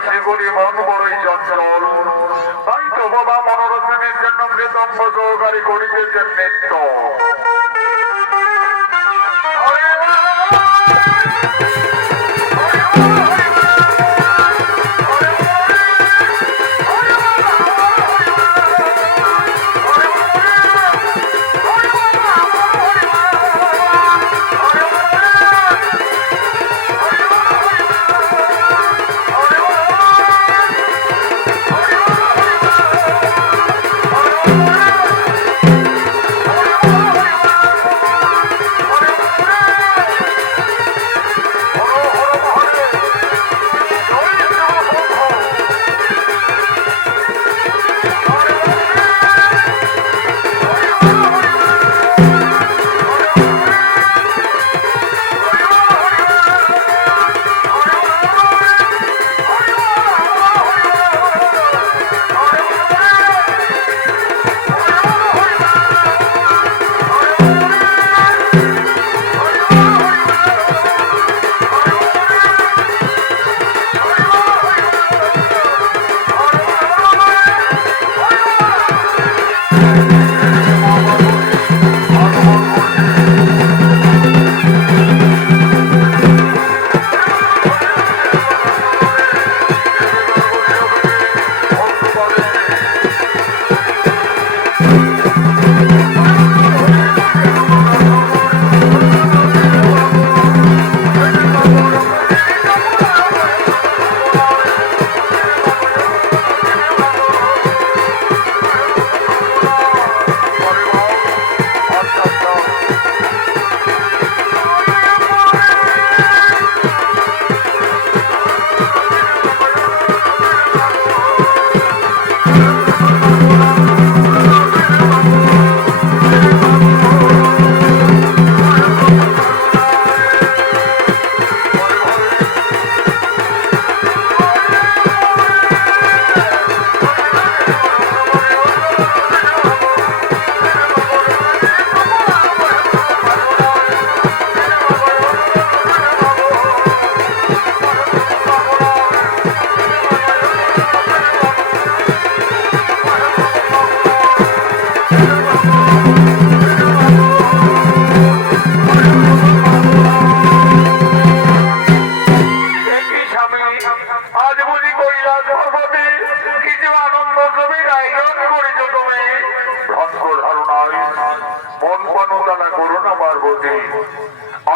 কৈলাসে করি মন বড়ই চঞ্চল, তাই তো বাবা মনোরঞ্জনের জন্য মৃদঙ্গ সহকারী করিতেছেন নৃত্য।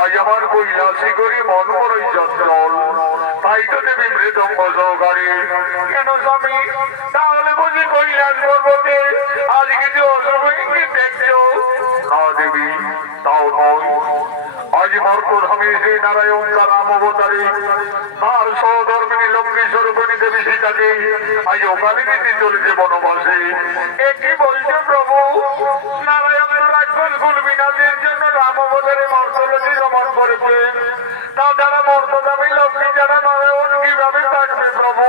আজ আমার কৈলাসে করি মন বড়ই চঞ্চল, তাই তো দেবী মৃদঙ্গ সহকারী। কেন স্বামী, তাহলে বুঝি কৈলাস পর্বতে আজ কিছু অসময় দেখছো? না দেবী, তাও নয়। আজ মর্তধামে শ্রী নারায়ণ তার নাম অবতারে তার সহধর্মিনী লক্ষ্মী স্বরূপিণী দেবী সীতাকে আজ ওখানে নিতে চলেছে বনবাসে। একই বলছে প্রভু, নারায়ণ রাক্ষস কুল বিনাশের জন্য রাম অবতারে মর্তলোকে গমন করেছে। তাছাড়া মর্তধামী লক্ষ্মী যারা নারায়ণ কিভাবে থাকবে প্রভু?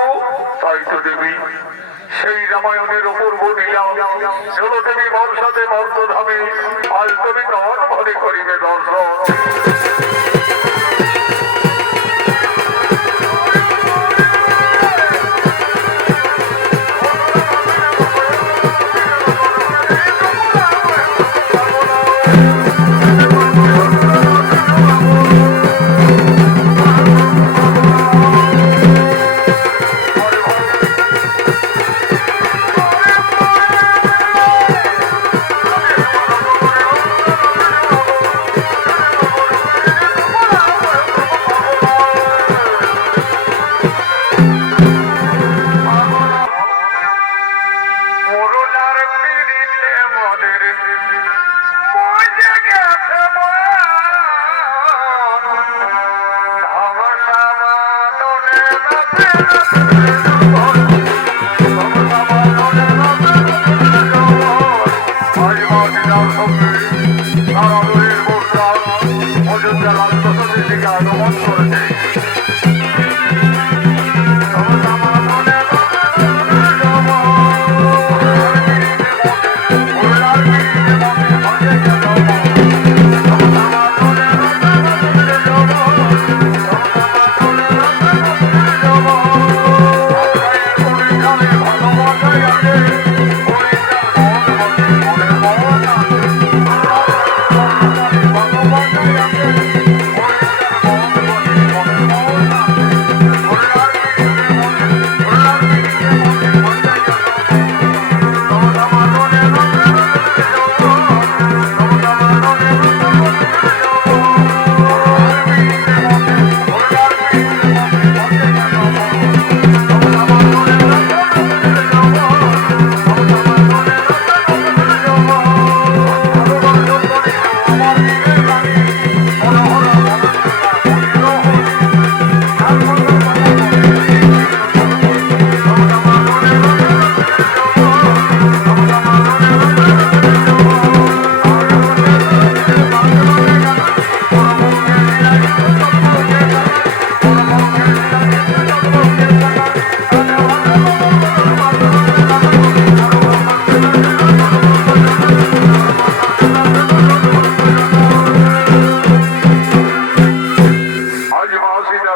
তাই তো দেবী, সেই রামায়ণের অপূর্ব লীলা জলদেবী বর্ষাতে মর্তধামে আজ তুমি নয়ন ভরে করিবে দর্শন।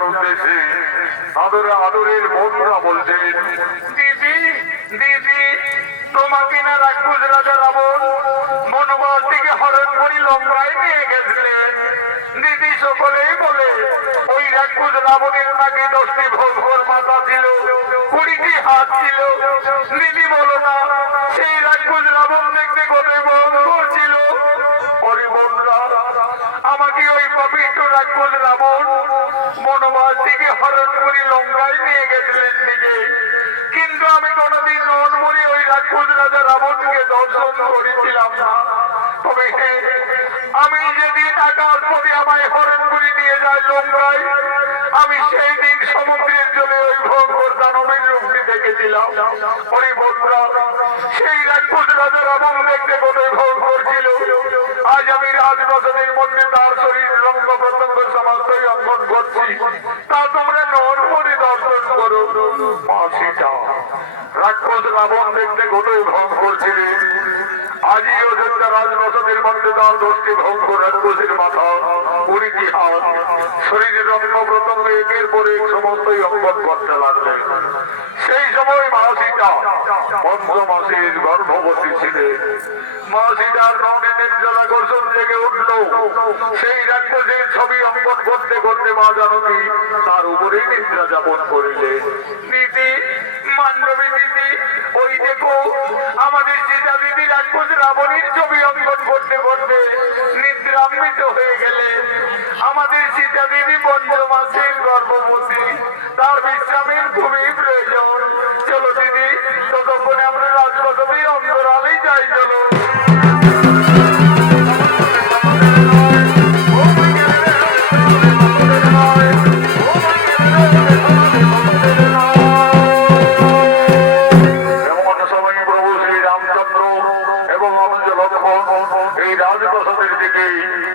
উদ্দেশ্যে আদরের বোনরা বলছেন, দিদি দিদি, তোমাকে না রাক্ষস রাজা রাবণ বনবাস থেকে হরণ করে লঙ্কায় নিয়ে গেছিলেন। দিদি সকলেই বলে ওই রাক্ষস রাবণের নাকি 10টি ভয়ঙ্কর মাথা ছিল, 20টি হাত ছিল। দিদি বলো না, সেই রাক্ষস রাবণ দেখতে কতই ভয়ঙ্কর ছিল। ওরে বোনরা, আমাকে ওই পবিত্র রাক্ষস রাবণ বনবাস থেকে হরণ করে লঙ্কায় নিয়ে গেছিলেন দিকে, কিন্তু আমি কোনদিন ননমরে ওই রাক্ষস রাজা রাবণকে দর্শন করেছিলাম না। তবে আমি যেদিন আকাশ পথে আমায় হরণ করে নিয়ে যায় লঙ্কায়, আমি সেই দিন সমুদ্রের জলে ওই ভয়ঙ্কর দানবের রূপটি দেখেছিলাম। ওরে বন্ধুরা, সেই রাক্ষস রাজা রাবণ দেখতে কতই ভয়ঙ্কর ছিল। আজ আমি রাজপ্রাসাদের মধ্যে তার শরীর রঙ্গ প্রত্যঙ্গ সমস্তই অঙ্কন করছি, তা তোমরা নরমরে দর্শন করো। মা সীতা, রাক্ষস রাবণ দেখতে কতই ভয়ঙ্কর ছিলেন। আজই অযোধ্যা রাজপ্রাসাদের মধ্যে তার 10টি ভয়ঙ্কর রাক্ষসের মাথা, 20টি হাত, শরীরের অঙ্গ প্রত্যঙ্গ একের পর এক সমস্তই অঙ্কন করতে লাগলেন। সেই সময় মা সীতা 5 মাসের গর্ভবতী ছিলেন। মা সীতার নৌনে নির্জনাকর্ষণ জেগে উঠল। সেই রাক্ষসের ছবি অঙ্কন করতে করতে মা জানকী তার উপরেই নিদ্রা যাপন করিলেন। দিদি, মান্ডবী দিদি, ওই দেখো আমাদের সীতা দিদি রাক্ষস রাবণের ছবি অঙ্কন করতে করতে নিদ্রান্বিত হয়ে গেলে। আমাদের সীতা দিদি 5 মাসের গর্ভবতী, তার বিশ্রামের খুবই প্রয়োজন। চলো দিদি, ততক্ষণে আমরা রাজপ্রাসাদের অন্তরালেই যাই। চলো। এই রাজপ্রাসাদের দিকে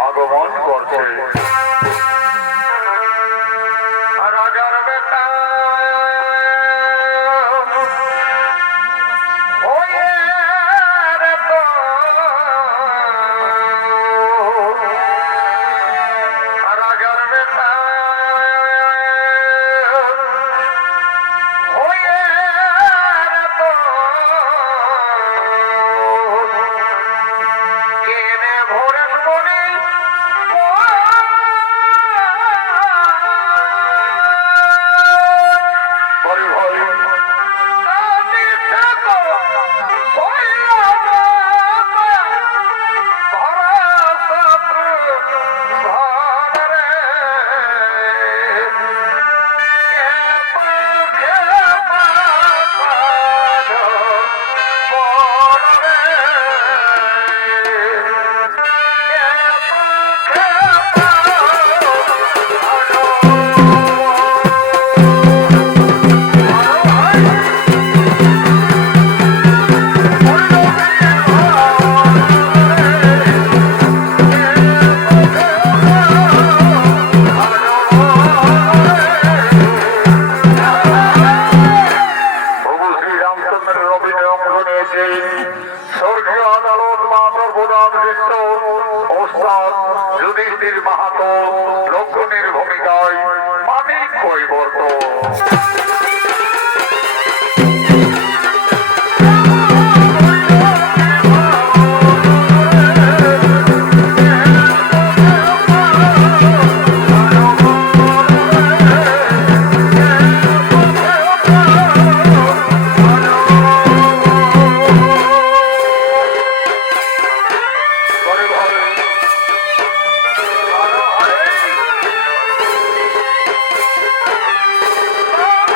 আগমন করছে। রাজার বেটা যুধিষ্ঠির মাহাতো লক্ষণের ভূমিকায় মানিক কৈবর্ত। Oh!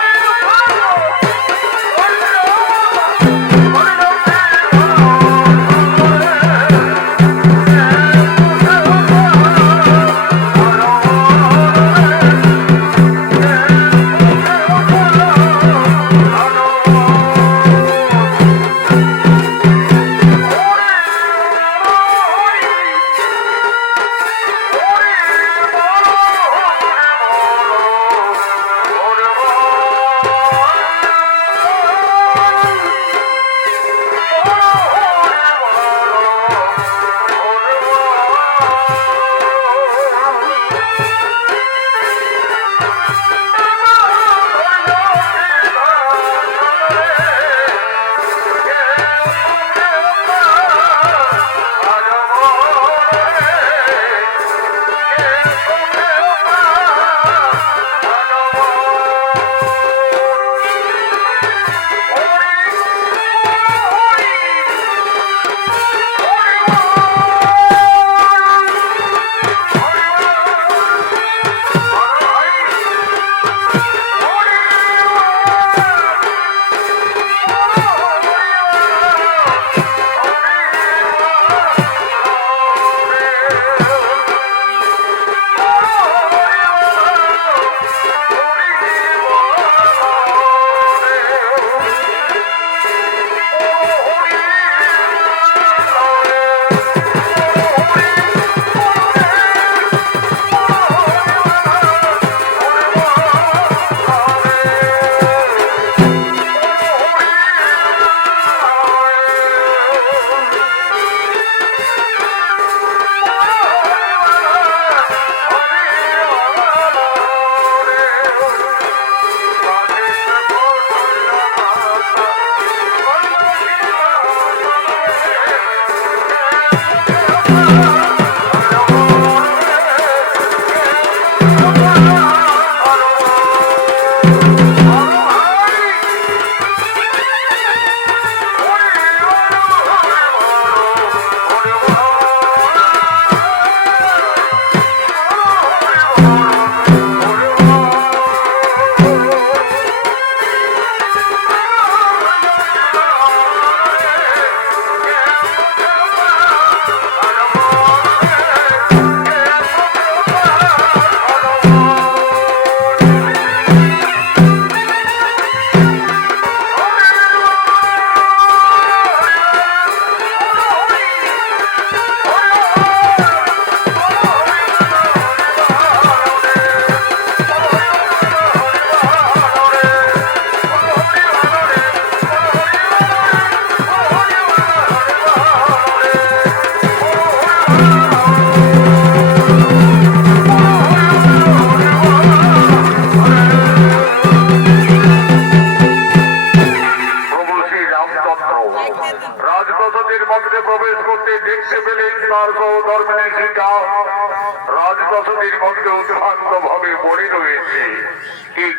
রয়েছে।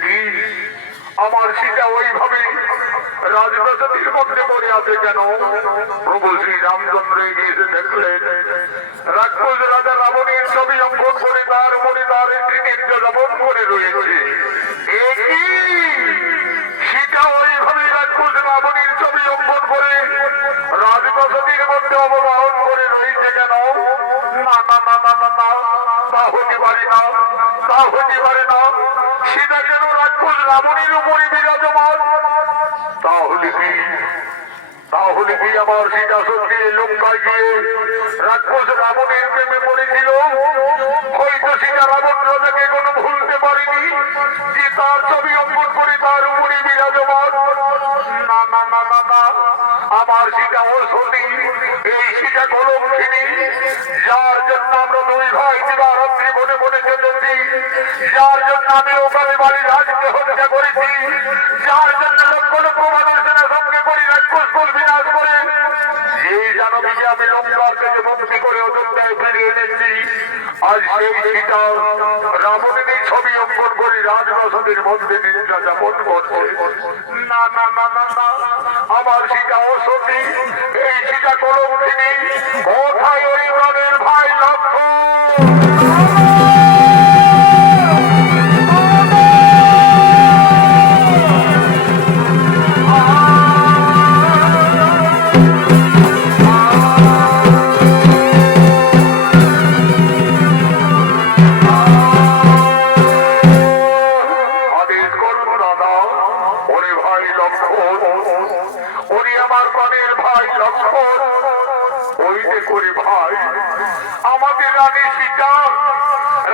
কি আমার সীতা ওইভাবে রাজপ্রাসাদের মধ্যে পড়ে আছে কেন? প্রভু শ্রী রামচন্দ্র গিয়েছে দেখলেন রাক্ষস রাজা রাবণের ছবি অঙ্কন করে তার উপরে তার একটি নির্যাতন করে রয়েছে। সীতা ওইভাবে রাক্ষস রাবণের ছবি অঙ্কন করে রাজপ্রাসাদের মধ্যে অবধারণ করে রয়েছে কেন? না না না না না না, তা হতে পারে না, তা হতে পারে না। সীতা কেন রাক্ষস রাবণের উপরে বিরাজমান? তাহলে কি আমার সীতা সত্যি লঙ্কায় গিয়ে রাক্ষস রাবণের প্রেমে পড়েছিল? হয়তো সীতা রাবণ রাজাকে কোনো ভুলতে পারেনি যে তার ছবি অঙ্কন করে তার উপরে বিরাজমান। না না না না না, আমার সীতা ও সতী, এই সীতা কলঙ্কিনী, যার জন্য আমরা দুই ভাই দিবারাত্রি মনে মনে চলেছি, যার জন্য আমি ওখানে বাড়ি রাজকে হত্যা করেছি, যার জন্য লক্ষ লক্ষ মানুষের সঙ্গে করি রাক্ষস কুল বিনাশ করে এই জানবীকে আমি লঙ্কার থেকে মুক্তি করে অযোধ্যায় ফিরিয়ে এনেছি। আজ সেই সীতা রাবণের ছবি অঙ্কন করে রাজপ্রাসাদের মধ্যে নিদ্রা যাপন করছে। না না না না না, আমার সীতা ও সতী, এই সীতা কলঙ্কিনী, কোথায় ওই প্রাণের ভাই লক্ষ্মণ? আমাদের রানী সীতা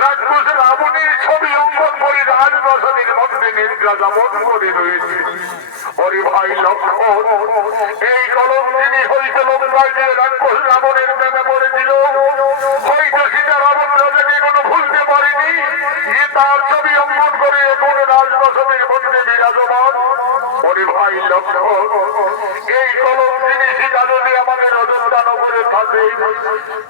রাক্ষস রাবণের ছবি অঙ্কন করে রাজপ্রাসাদের মধ্যে নিদ্রা যাপন করে রয়েছে। ওরে ভাই লক্ষ্মণ, এই কলঙ্কিনী হইতে লঙ্কায় যে রাক্ষস রাবণের প্রেমে পড়েছিল, হয়তো সীতা রাবণ রাজাকে কোনো ভুলতে পারেনি যে তার ছবি অঙ্কন করে এখন রাজপ্রাসাদের মধ্যে বিরাজমান। ওরে ভাই লক্ষ্মণ, এই কলঙ্কিনী সীতা যদি আমাদের অযোধ্যা নগরে থাকে,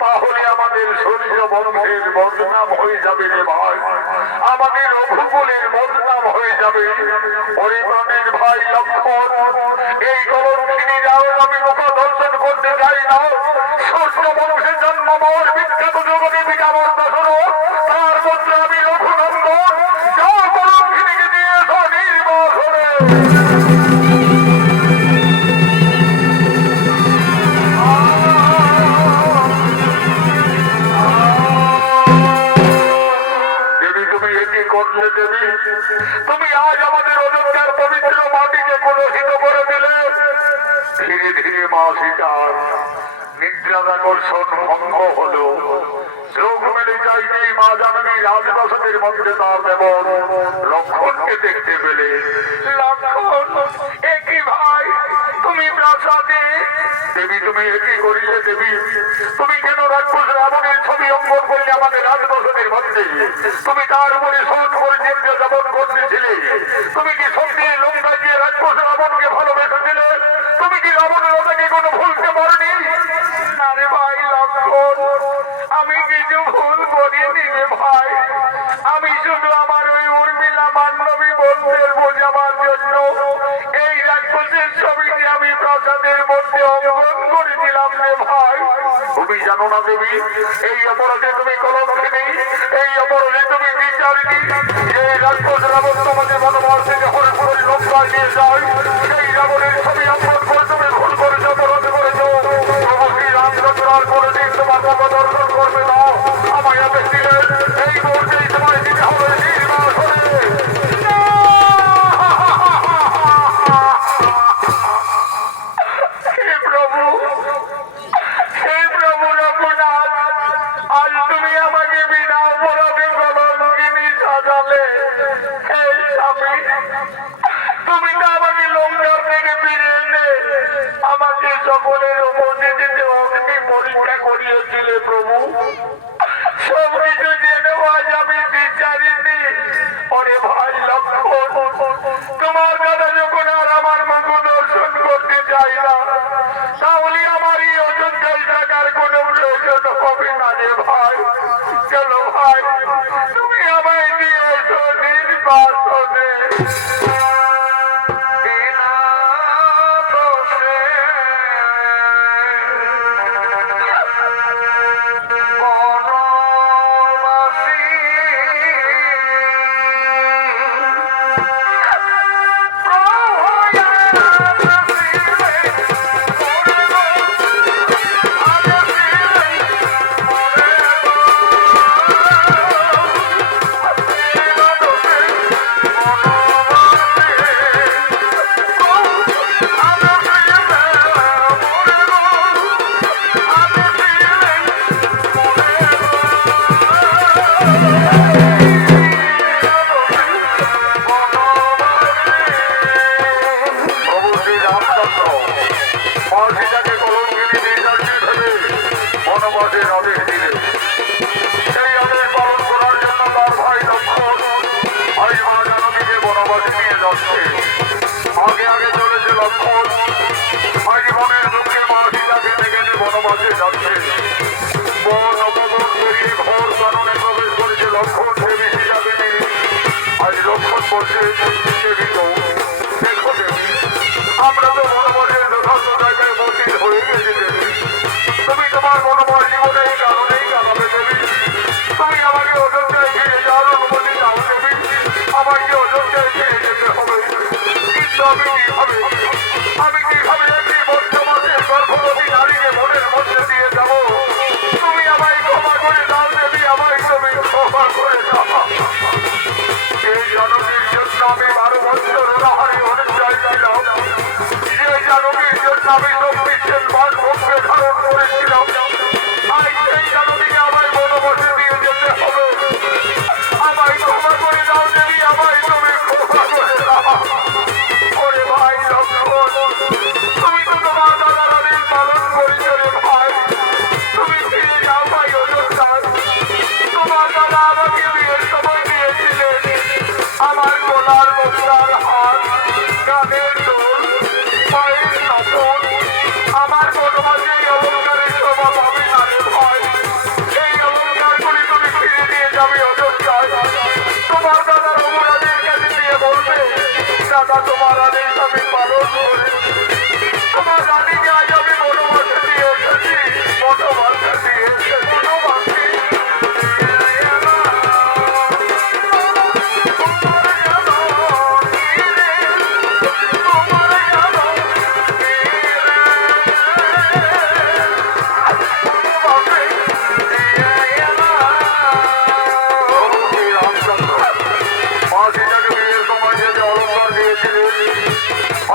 তাহলে আমাদের শরীর বংশের বদনাম হয়ে যাবে রে ভাই, আমাদের রঘুকুলের বদনাম হয়ে যাবে। ওরে প্রাণের ভাই লক্ষ্মণ, এই কলঙ্কিনী যাও আমি মুখ দর্শন করতে চাই না। সূর্য বংশের জন্ম মোর বিখ্যাত জগতে বিকামর দশর, তার মধ্যে আমি রঘুনন্দন, যাও কলঙ্কিনীকে দিয়ে এসো নির্বাসনে। তুমি আজ আমাদের অযোধ্যার পবিত্র মাটিকে কলুষিত করে দিলে। ধীরে ধীরে মা সীতার নিদ্রার আকর্ষণ ভঙ্গ হলো। চোখ মেলে চাইতেই মা জানবী রাজপ্রাসাদের মধ্যে তার দেবর লক্ষ্মণকে দেখতে পেলে। লক্ষ্মণ, একই ভাই তুমি প্রাসাদে? দেবী, তুমি একই করিলে? দেবী, তুমি কেন রাক্ষস রাবণের ছবি অঙ্কন করলে আমাদের রাজপ্রাসাদের মধ্যে? তুমি তার উপরে শোধ করে নির্দেশ যাপন করতেছিলে। তুমি কি সত্যি লঙ্কায় গিয়ে রাক্ষস রাবণকে ভালোবেসেছিলে? তুমি কি রাবণের ওটাকে কোনো ভুলতে পারোনি? না রে ভাই লক্ষ্মণ, আমি কিছু ভুল করিনি রে ভাই। আমি শুধু আমার ওই উর্মিলা বান্ধবী বন্ধুদের বোঝাবার জন্য এই রাক্ষসের ছবিটি আমি প্রাসাদের মধ্যে অঙ্কন করেছিলাম রে ভাই। তুমি জানো না দেবী, এই অপরাধে তুমি কলঙ্কিনী, এই অপরাধে তুমি বিচারিণী। এই রাক্ষস রাবণ তোমাদের মনোভাব থেকে হরে করে লঙ্কায় নিয়ে যায়, সেই রাবণের ছবি অঙ্কন করে তুমি ভুল করেছো, অপরাধ করেছো। প্রভু শ্রী রামচন্দ্র আর কোনদিন তোমার মুখ দর্শন করবে না। আমায় দিলে এই মুহূর্তেই তোমায় দিতে হবে নির্বাসনে। হে প্রভু, হে প্রভু রঘুনাথ, আজ তুমি আমাকে বিনা অপরাধে কলঙ্কিনী সাজালে। হে স্বামী, তুমি তো আমাকে লঙ্কার থেকে ফিরে এনে আমাকে সকলের উপস্থিতিতে অগ্নি পরীক্ষা করিয়েছিলে প্রভু। সবকিছু জেনে আজ আমি বিচারিনি। ওরে ভাই লক্ষ্মণ, তোমার দাদা যখন আর আমার মুখ দর্শন করতে চাই না, তাহলে আমার এই অযোধ্যায় থাকার কোনো প্রয়োজন হবে না রে ভাই। চলো ভাই, তুমি আমায় দিয়ে এসো বিনা দোষে বনবাসী আগে আগে চলেছে লক্ষণ আজ মনের দুঃখে মা সীতাকে ডেকে নিয়ে বনবাসে যাচ্ছে বন অপবন পেরিয়ে ঘোর কারণে প্রবেশ করেছে লক্ষণ দেবী সীতাকে নিয়ে আজ লক্ষণ বলছে দেবী তো দেখো দেবী আমরা তো বনবাসের যথার্থ জায়গায় মন্দির হয়ে গেছি দেবী তুমি তোমার বনবাস জীবনে এই কারণেই কাটাবে দেবী তুমি আমাকে অযোধ্যায় ফিরে যাওয়ার অনুমতি দাও দেবী আমাকে অযোধ্যায় ফিরে যেতে হবে আমি কিভাবে একটি মধ্যমাসের গর্ভবতী নারীকে মনের মধ্যে দিয়ে যাব তুমি আমায় ক্ষমা করে দাও দেবী আমায় তুমি ক্ষমা করে দাও এই জননীর জন্য আমি 12 বছর অনাহারে অনুযায়ী ছিলাম যে জননীর জন্য আমি 24 মাস মুখে ধারণ করেছিলাম আজ সেই জননীকে আমায় বনবাসে দিয়ে যেতে হবে আমায় ক্ষমা করে দাও দেবী আমায় তুমি ক্ষমা করে দাও ওরে ভাই লক্ষ্মণ তুমি তো তোমার দাদার আদেশ পালন করেছো রে ভাই তুমি ফিরে যাও ভাই অযোধ্যায় তোমার দাদা আমাকে বিয়ের সময় দিয়েছিলেন আমার গলার মুক্তার হাত কানের দোল পায়ের নতুন আমার বনবাসে এই অলঙ্কারের স্বভাব হবে না রে ভাই এই অলঙ্কারগুলি তুমি ফিরে দিয়ে যাবে অযোধ্যায় তোমার দাদার অপরাধের কাছে দিয়ে বলবে দাদা তোমার আদেশ আমি পালন করি তোমার রানীকে আজ আমি বনবাসে দিয়ে এসেছি বনবাসে দিয়ে এসেছি বনবাসী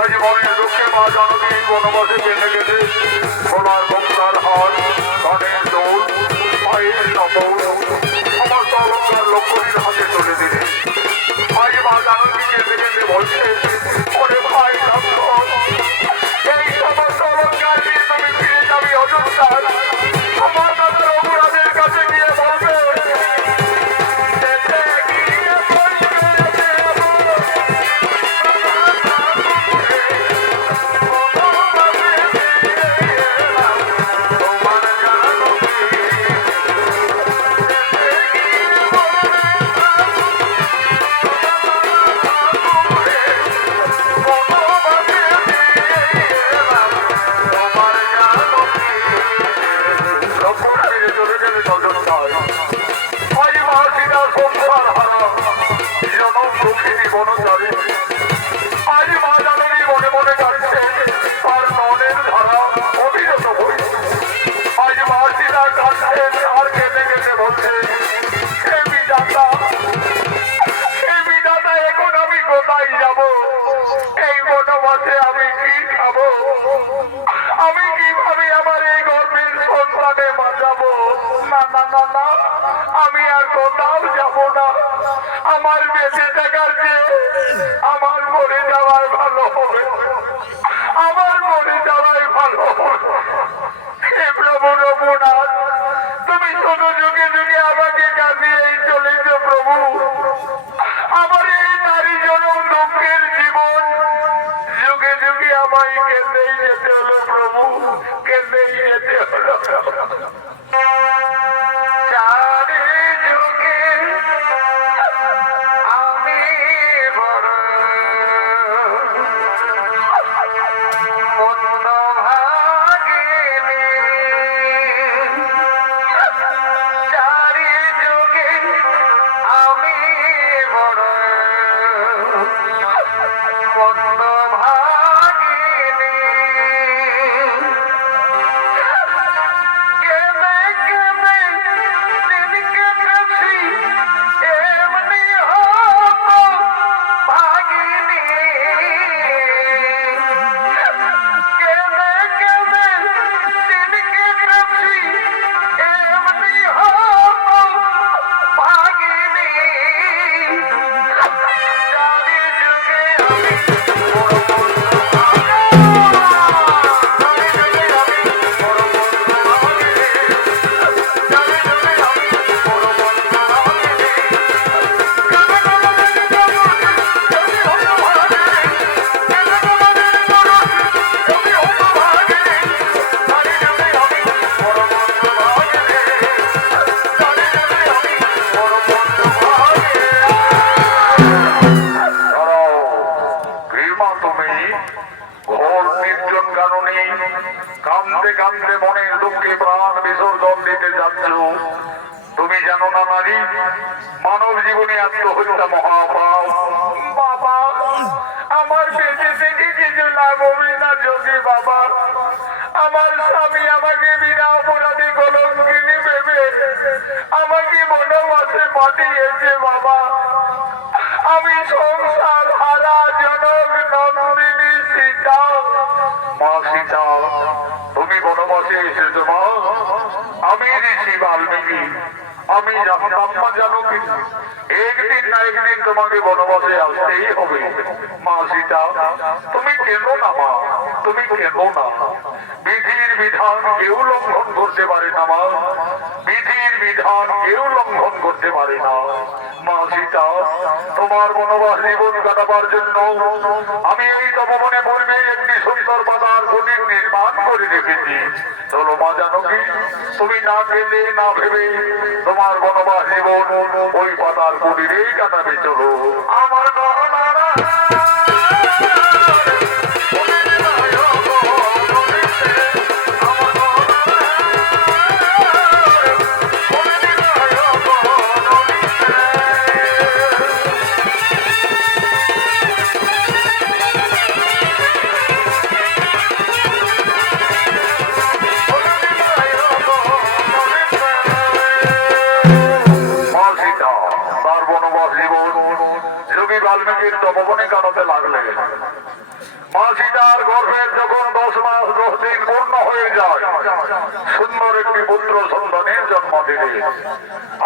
আজ মনের দুঃখে মা জননী বনবাসে কেটে কেটে সোনার মুক্তার হার কানের দোল পায়ের নবল সমস্ত অলঙ্কার লক্ষ্মীর হাতে তুলে দিলে আজ মা জননী কেটে কেটে বলছে ওরে ভাই লক্ষ্মণ এই সমস্ত অলঙ্কার দিয়ে তুমি ফিরে যাবে অযোধ্যায় আমার দাদার অপরাধের কাছে গিয়ে বলবে আজ মা জননী মনে মনে কাটছে আর ননের ধারা অবিরত হয়েছে আজ মা সীতা কাটছেন আর কেঁদে কেঁদে বলছে হে বিধাতা এখন আমি কোথায় যাব এই বনবাসে আমি কি খাবো আমি কিভাবে আমার এই গর্ভের সন্তানে বাঁচাবো না না না না আমি আর কোথাও যাব না আমার বেঁচে থাকার চেয়ে আমার মরে যাওয়াই ভালো হবে আমার মরে যাওয়াই ভালো হবে হে প্রভু রঘুনাথ তুমি ছোট যুগে যুগে আমাকে কাঁদিয়েই চলেছ প্রভু আমার এই নারী জনম দুঃখের জীবন যুগে যুগে আমায় কেঁদেই যেতে হলো প্রভু কেঁদেই যেতে হলো চারি যুগে আমি বড় কান্দে কান্দে মনের দুঃখে প্রাণ বিসর্জন দিতে যাচ্ছ। তুমি জানো না নারী, মানব জীবনে আত্মহত্যা মহাপাপ। বাবা, আমার বেঁচে থেকে কিছু লাভ হবে না যোগী বাবা। আমার স্বামী আমাকে বিনা অপরাধী কলঙ্কিনী ভেবে আমাকে বনবাসে পাঠিয়েছে বাবা। আমি সংসার হারা জনক নন্দিনী সীতা। মা সীতা, তুমি বনবাসে এসেছো মা? আমি ঋষি বাল্মীকি। আমি জানতাম না জানো কি, একদিন না একদিন তোমাকে বনবাসে আসতেই হবে। মা সীতা, তুমি কেন না মা, তুমি কেন না? বিধির বিধান কেউ লঙ্ঘন করতে পারে না মা, বিধির বিধান কেউ লঙ্ঘন করতে পারে না। মা সীতা, তোমার বনবাস জীবন কাটাবার জন্য আমি এই তপবনে পূর্বে একটি সুন্দর পাতার কুটির নির্মাণ করে রেখেছি। চলো মা জানকী, তুমি না খেলে না ভেবে তোমার বনবাস জীবন ওই পাতার কুটিরেই কাটাবে। চলো আমার বাল্মীকির তপবনে কাটাতে লাগলেন। মা সীতার গর্ভের যখন 10 মাস 10 দিন পূর্ণ হয়ে যায়, সুন্দর একটি পুত্র সন্তানের জন্ম দিলেন।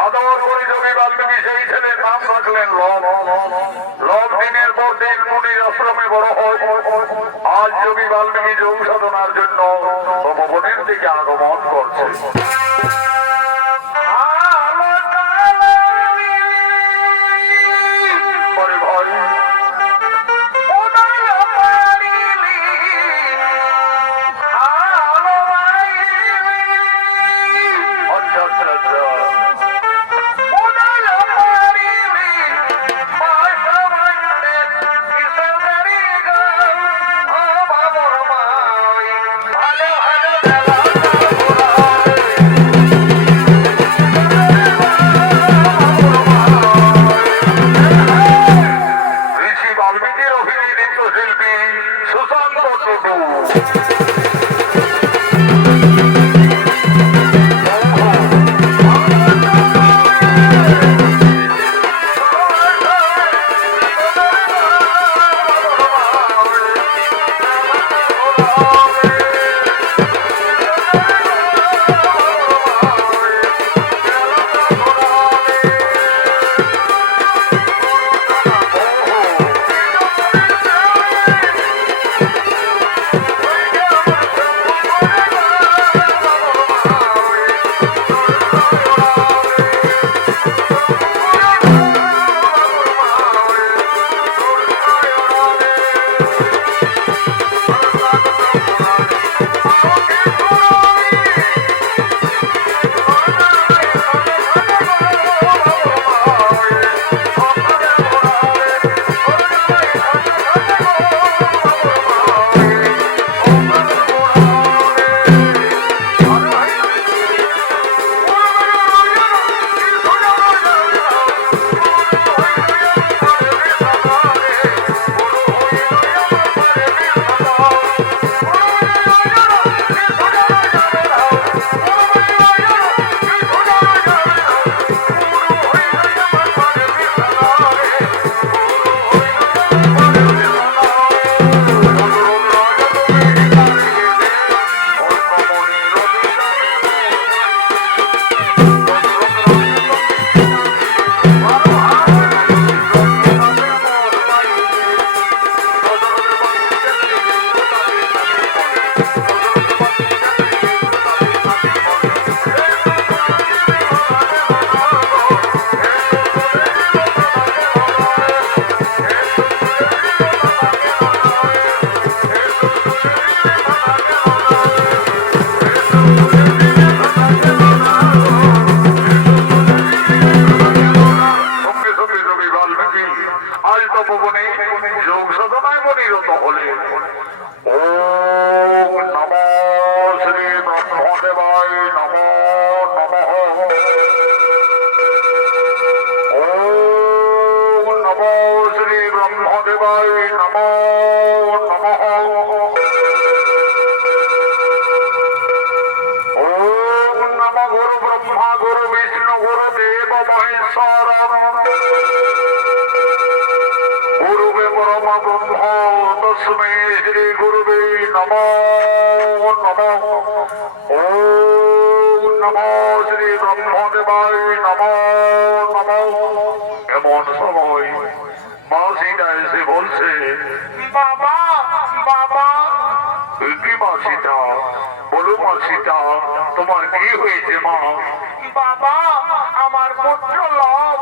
আদর করে যোগী বাল্মীকি সেই ছেলের নাম রাখলেন লব। লব দিনের পর দিন মুনির আশ্রমে বড় হয়। আজ যোগী বাল্মীকি যোগ সাধনার জন্য তপবনের দিকে আগমন করছে। তপবনে যোগ সাধনায় মনিরত হলেন। ওম নমো শ্রী ব্রহ্মদেবায় নমো নমঃ। ওম নমো শ্রী ব্রহ্মদেবায় নমো নমঃ। ওম নমো গুরু ব্রহ্মা গুরু বিষ্ণু গুরু দেব মহেশ্বর গুরুবে পরম ব্রহ্ম তস্মৈ শ্রী গুরুবে নমো নমঃ। ওম নমো শ্রী ব্রহ্মদেবায় নমো নমঃ। এমন সময় মা সীতা এসে বলছে, বাবা বাবা। কি মা সীতা? বলো মা সীতা, তোমার কি হয়েছে মা? বাবা, আমার পুত্র লব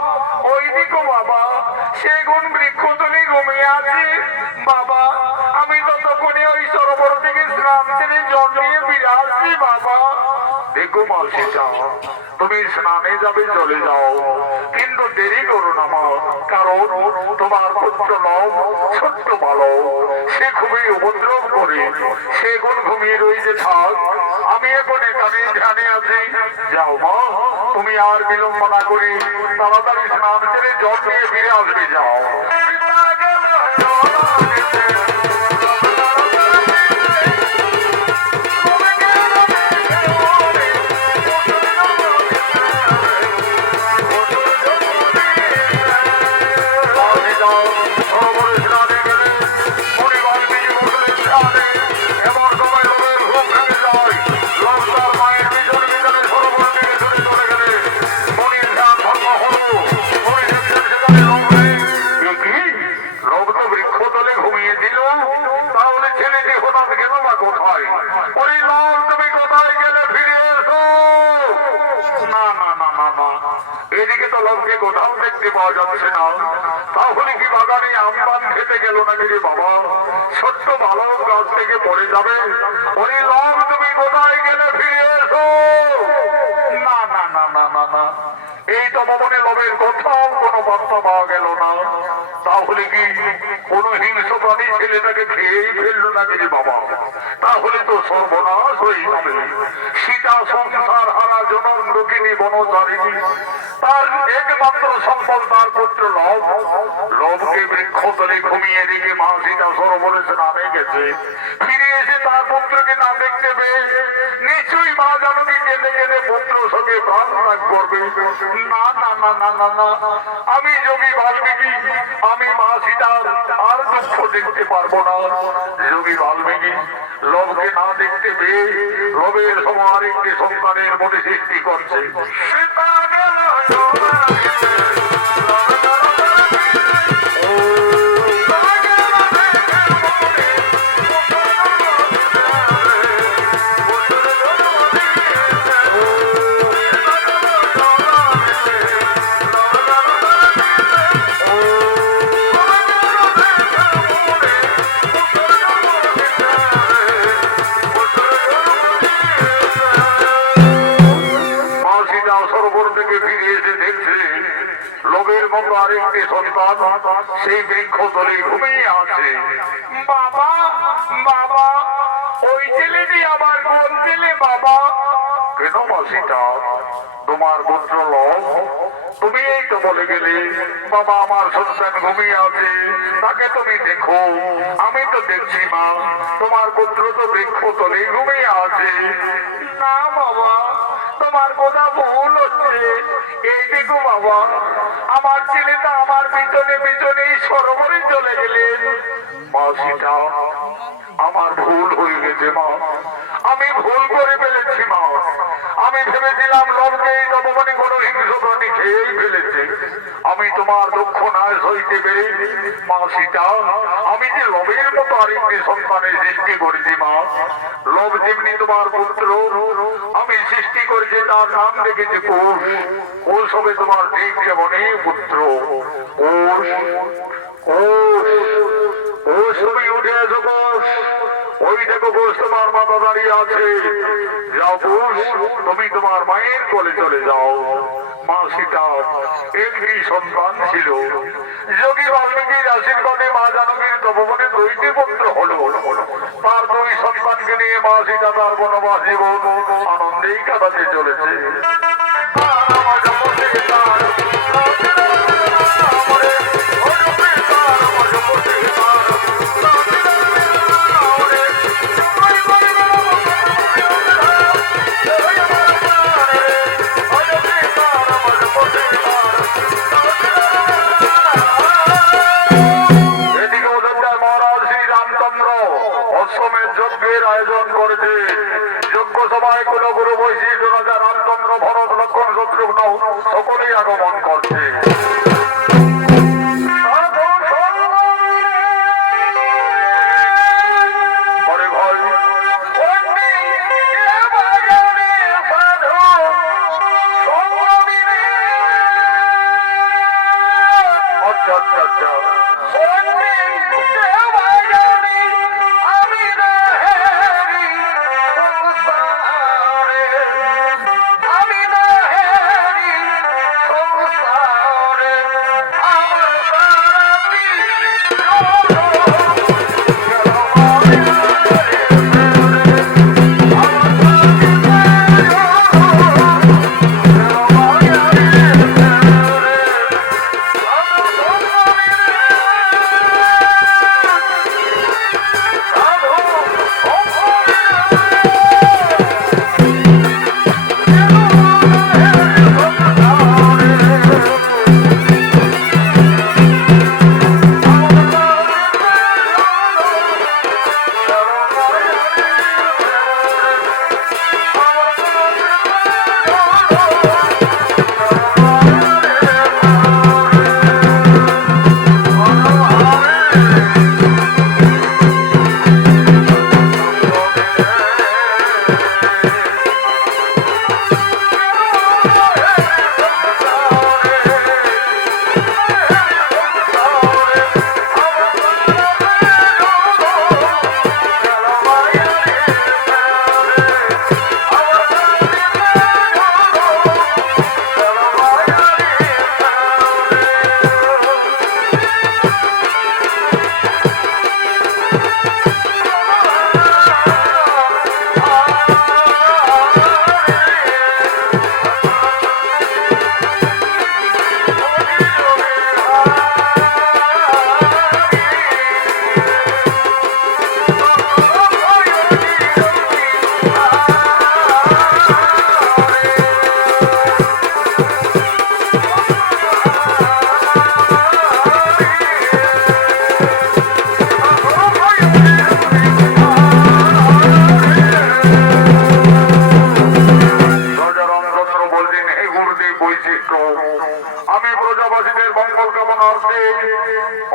ওই দিকো বাবা, সেগুন বৃক্ষতলে ঘুমিয়ে আছে বাবা। আমি ততক্ষণে ওই সরোবর থেকে স্নান সেরে জল নিয়ে ফিরে আসছি বাবা। দেখো মা সীতা, তুমি স্নানে যাবে চলে যাও, কিন্তু দেরি করো না মা, কারণ তোমার পুত্র লব ছোট্ট বালক, সে খুবই উপদ্রব করে, সে এখন ঘুমিয়ে রয়েছে। থাক, আমি এখন এখানে ধ্যানে আছি। যাও মা, তুমি আর বিলম্ব না করে তাড়াতাড়ি স্নান সেরে জল নিয়ে ফিরে আসবে। যাও। এদিকে তো লোককে কোথাও দেখতে পাওয়া যাচ্ছে না, তাহলে কি বাগানে আমপান খেতে গেল নাকি রে বাবা? ছোট্ট বালক গাছ থেকে পড়ে যাবে। ওই লোক তুমি কোথায় গেলে ফিরে এসো। না না না না না না, এই তো ভবনে লোভের কোথাও কোনো বার্তা পাওয়া গেল না। তাহলে কি কোন হিংস্র প্রাণী ছেলেটাকে খেয়েই ফেললো নাকি রে বাবা? তাহলে তো সর্বনাশ হয়ে যাবে। সীতা সংসার হারা জনম দুঃখিনী বনচারিণী, তার একমাত্র সম্বল তার পুত্র লব। লবকে বৃক্ষতলে ঘুমিয়ে রেখে মা সীতা সরোবরে স্নানে গেছে। ফিরে এসে তার পুত্রকে না দেখতে পেয়ে নিশ্চয়ই মা জানকী কেঁদে কেঁদে পুত্র শোকে প্রাণ ত্যাগ করবে। না না না না না না, আমি যোগী বাল্মীকি, আমি মা সীতার আর দুঃখ দেখতে পারবো না। যোগী বাল্মীকি লোভকে না দেখতে পেয়ে লোভের সময় আরেকটি সন্তানের মনে সৃষ্টি করছে। আরেকটি সন্তান সেই বৃক্ষ তলে ঘুমিয়ে আছে। বাবা বাবা, ওই ছেলেটি আবার কোন ছেলে বাবা? কেন মা সীতা, তোমার পুত্র লব? তুমি এই তো বলে গেলে বাবা আমার সন্তান ঘুমিয়ে আছে, তাকে তুমি দেখো। আমি তো দেখছি মা, তোমার পুত্র তো বৃক্ষ তলে ঘুমিয়ে আছে। না বাবা, তোমার কথা ভুল হচ্ছে। এই দেখো বাবা, আমার ছেলেটা আমার পিছনে পিছনে সরোবরে চলে গেলেন। মা সীতা, আমার ভুল হয়ে গেছে মা, আমি ভুল করে ফেলেছি মা। আমি ভেবেছিলাম লোককে এই নবমনে কোনো হিংস্র প্রাণী খেয়েই ফেলেছে। আমি তোমার দুঃখ না সইতে পেরে মা সীতা, আমি যে লোভের মতো আরেকটি সন্তানের সৃষ্টি করেছি মা। লোভ যেমনি তোমার পুত্র, আমি সৃষ্টি করেছি, তার নাম রেখেছি কোষ। কোষ হবে তোমার ঠিক যেমনই পুত্র। কোষ কোষ ঘোষ তুমি উঠে এসো ঘোষ, ওই দেখো ঘোষ তোমার মাথা দাঁড়িয়ে আছে। যাও ঘোষ, তুমি তোমার মায়ের কোলে চলে যাও। মা সীতার একটি সন্তান ছিল। যোগী বাল্মীকির আশীর্বাদে মা জানকীর তপবনে 2টি পুত্র হলো। তার 2 সন্তানকে নিয়ে মা সীতা তার বনবাস জীবন আনন্দেই কাটাতে চলেছে। আয়োজন করেছে যোগ্য সভায় কুলগুরু বৈশিষ্ট্য রাজা রামচন্দ্র ভরত লক্ষ্মণ শত্রুঘ্ন সকলেই আগমন করছে। আচ্ছা আচ্ছা আচ্ছা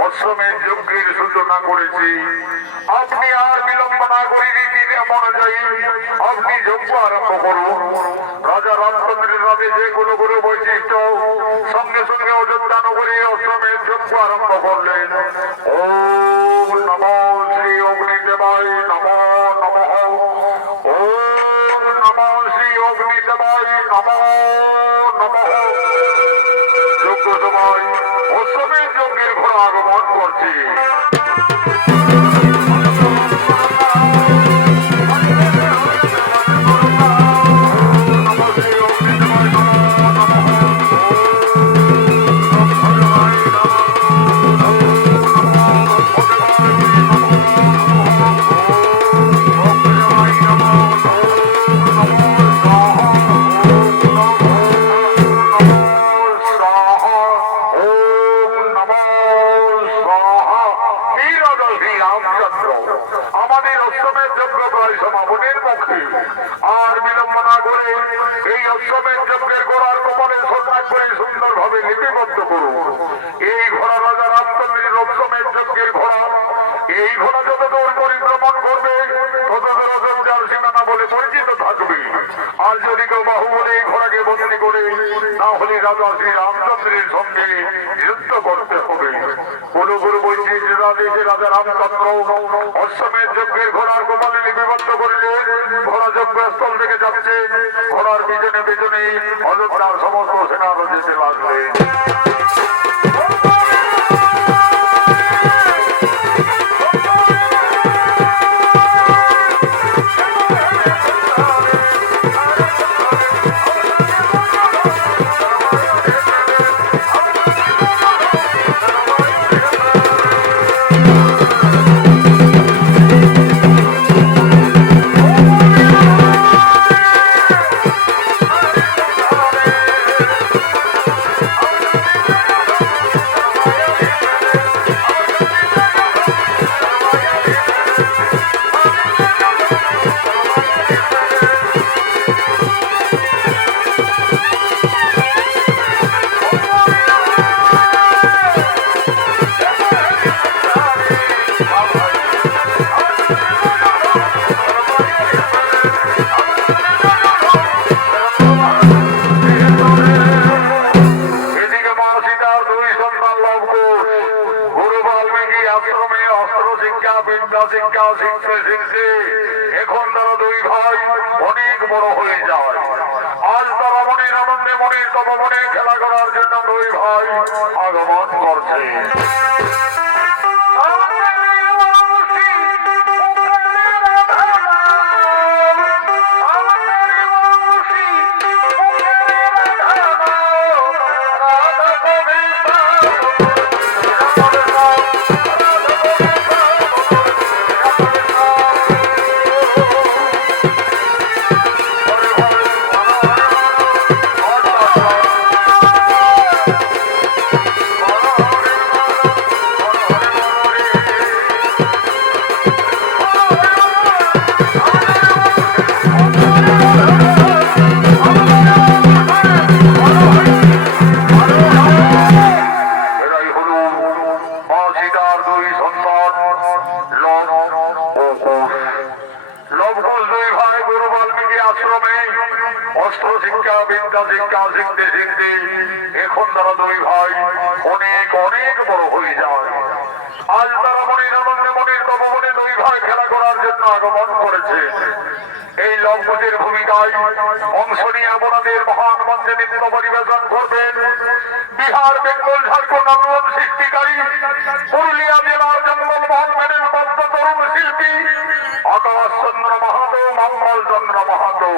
অশ্বমেধ যজ্ঞের সূচনা করেছি। আপনি আর বিলম্ব না করে রীতি নিয়ম অনুযায়ী আপনি যজ্ঞ আরম্ভ করুন। রাজা রামচন্দ্রের রাতে যে কুলগুরু বৈশিষ্ট্য সঙ্গে সঙ্গে অযোধ্যা নগরী অশ্বমেধ যজ্ঞ আরম্ভ করলেন। ওম নমো শ্রী অগ্নিদেবায় নমো নমঃ। ওম নমো শ্রী অগ্নিদেবায় নমো নমঃ। যজ্ঞ সময় অশ্বমেধ যজ্ঞের ঘোড়া আগমন করছে। আমাদের অশ্বমেধ যজ্ঞ প্রায় সমাপনের মুখে। আর বিলম্ব না করে এই অশ্বমেধ যজ্ঞের ঘোড়ার কপালে সন্ন্যাস করে সুন্দরভাবে লিপিবদ্ধ করুন। এই ঘোড়া রাজা রামচন্দ্রের অশ্বমেধ যজ্ঞের ঘোড়া। এই ঘোড়া যতদূর পরিভ্রমণ করবে ততদূর অযোধ্যার সীমানা বলে পরিচিত থাকবে। আর যদি কেউ বাহুবলে এই ঘোড়াকে বন্দী করে তাহলে রাজা শ্রী রামচন্দ্রের সঙ্গে যুদ্ধ করতে হবে। কুলগুরু বৈশিষ্ট্য দেশে রাজা রামচন্দ্র অশ্বমেধ যজ্ঞের ঘোড়ার কপালে লিপিবদ্ধ করিলেন। ঘোড়া যজ্ঞস্থল থেকে যাচ্ছে, ঘোড়ার পিছনে পিছনেই অযোধ্যার সমস্ত সেনারা যেতে লাগলেন। শিক্ষা শিখতে শিখতে এখন তারা দুই ভাই অনেক বড় হয়ে যায়। আজ তারা মনের আনন্দে মনের তপমনে খেলা করার জন্য দুই ভাই আগমন করছে। অস্ত্র শিক্ষা বিদ্যা শিক্ষা শিখতে শিখতে এখন তারা দুই ভাই অনেক অনেক বড় হয়ে যায়। আজ তারা মনের আনন্দে মনের তপমনে দুই ভাই খেলা করার জন্য আগমন করেছে। এই লম্বুজের ভূমিকায় অংশ নিয়ে আপনাদের মহান মঞ্চে নৃত্য পরিবেশন করবেন বিহার, বেঙ্গল, ঝাড়খণ্ড আন্দোলন সৃষ্টিকারী পুরুলিয়া জেলার জঙ্গল মহল মেডেল প্রাপ্ত তরুণ শিল্পী আকাশ চন্দ্র মাহাতো, মঙ্গল চন্দ্র মাহাতো।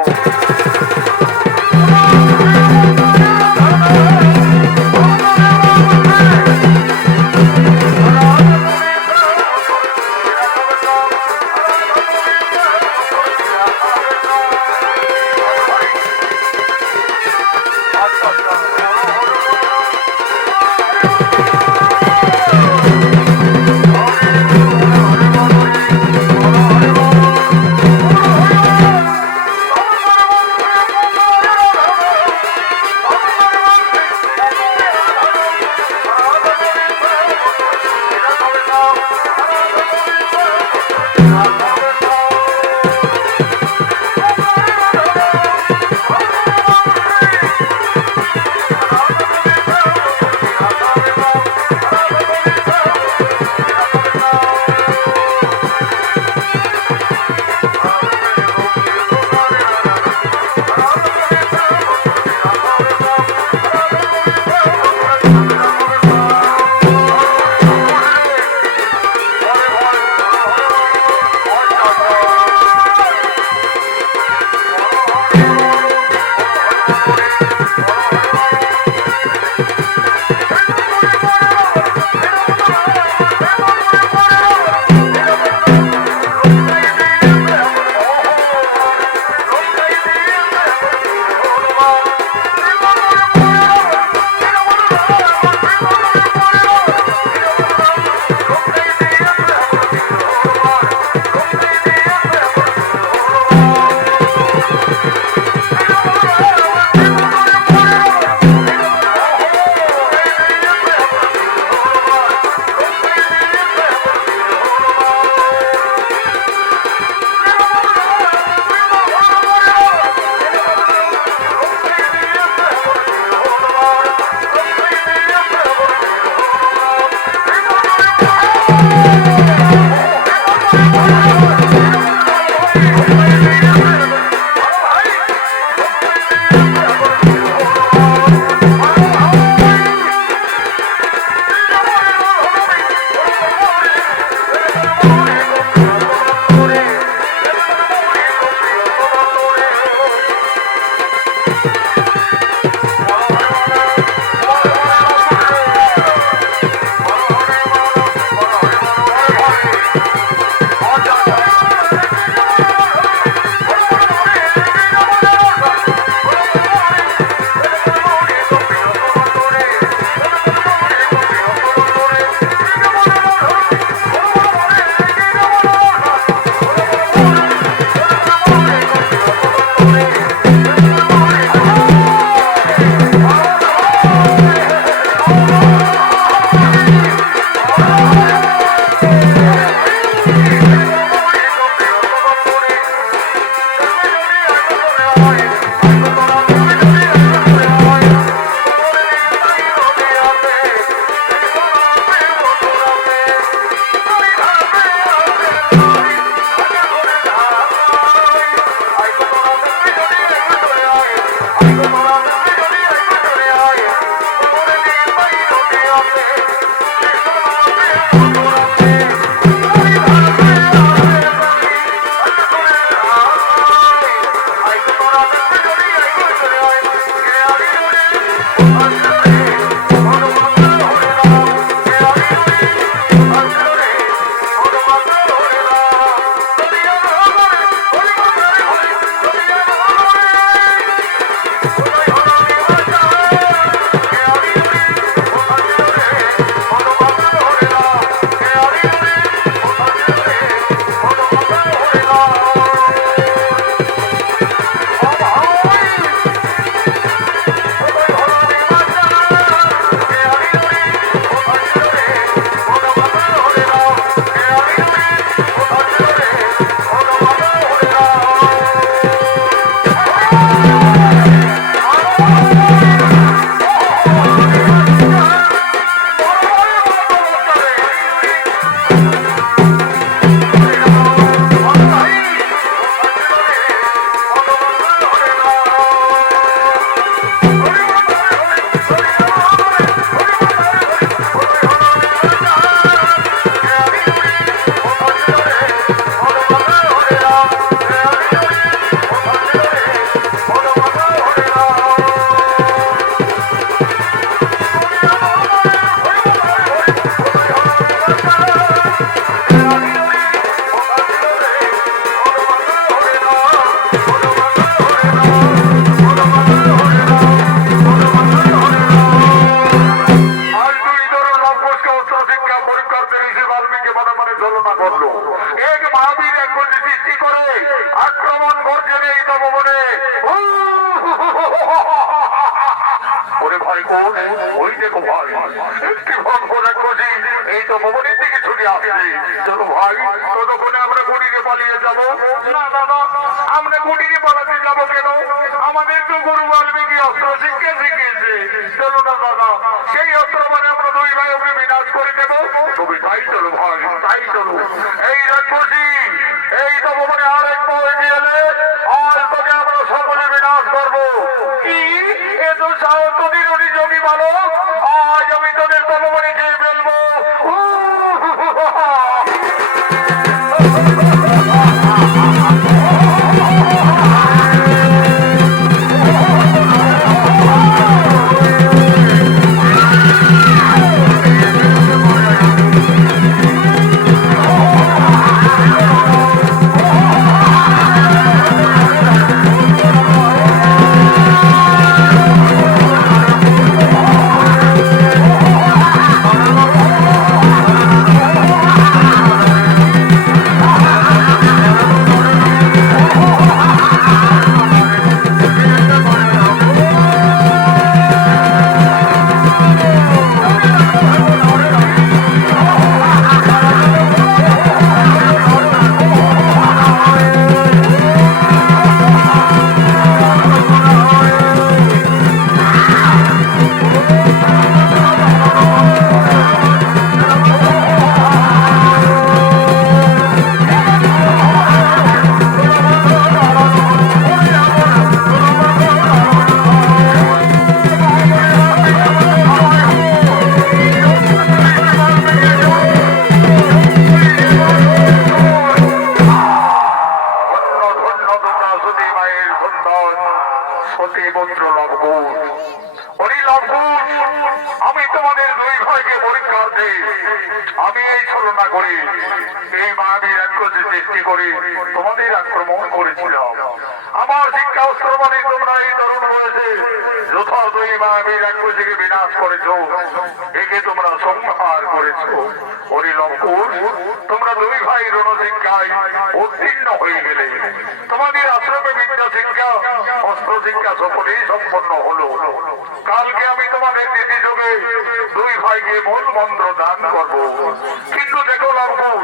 পরিচালনা করলো, এক মহাবীর এক গতি সৃষ্টি করে আক্রমণ করছেন এই তপবনে। ওরে ভাই কোন ওই দেখো ভাই একটি ভঙ্গর এক গতি এই তপবনের দিকে ছুটে আসছে। চলো ভাই ততক্ষণে আমরা কুটিরে পালিয়ে যাবো। না দাদা, আমরা কুটিরে পালাতে যাবো কেন? আমাদের তো গুরু বাল্মীকি অস্ত্র শিক্ষা শিখিয়েছে। চলো না দাদা, সেই অস্ত্র মানে আমরা দুই ভাই ওকে বিনাশ করে দেবো। তবে তাই চলো ভাই, তাই চলো। এই রাজবসী এই তপবনে আর এক পা এগিয়ে এলে আজ তোকে আমরা সকলে বিনাশ করবো। কি এত সাহস তোদের অতি যোগী বালক? আজ আমি তোদের তপবনে খেয়ে ফেলবো। আমি তোমাদের দুই ভাইকে পরীক্ষার্থে আমি এই ছলনা করি এই মহাবীর রাক্ষসী সৃষ্টি করে তোমাদের আক্রমণ করেছিলাম। আমার শিক্ষা অস্ত্র মানে তোমরা এই তরুণ বয়সে যথাযথ এই মহাবীর রাক্ষসীকে বিনাশ করেছো, একে তোমরা সংহার করেছো। ওরে লঙ্কুশ, তোমরা দুই ভাই রণশিক্ষায় উত্তীর্ণ হয়ে গেলে। তোমাদের আশ্রমে বিদ্যা শিক্ষা অস্ত্র শিক্ষা সকলেই সম্পন্ন হলো। কালকে আমি তোমাদের নীতি যোগে দুই ভাইকে মূল মন্ত্র দান করব। কিন্তু দেখো লঙ্কুশ,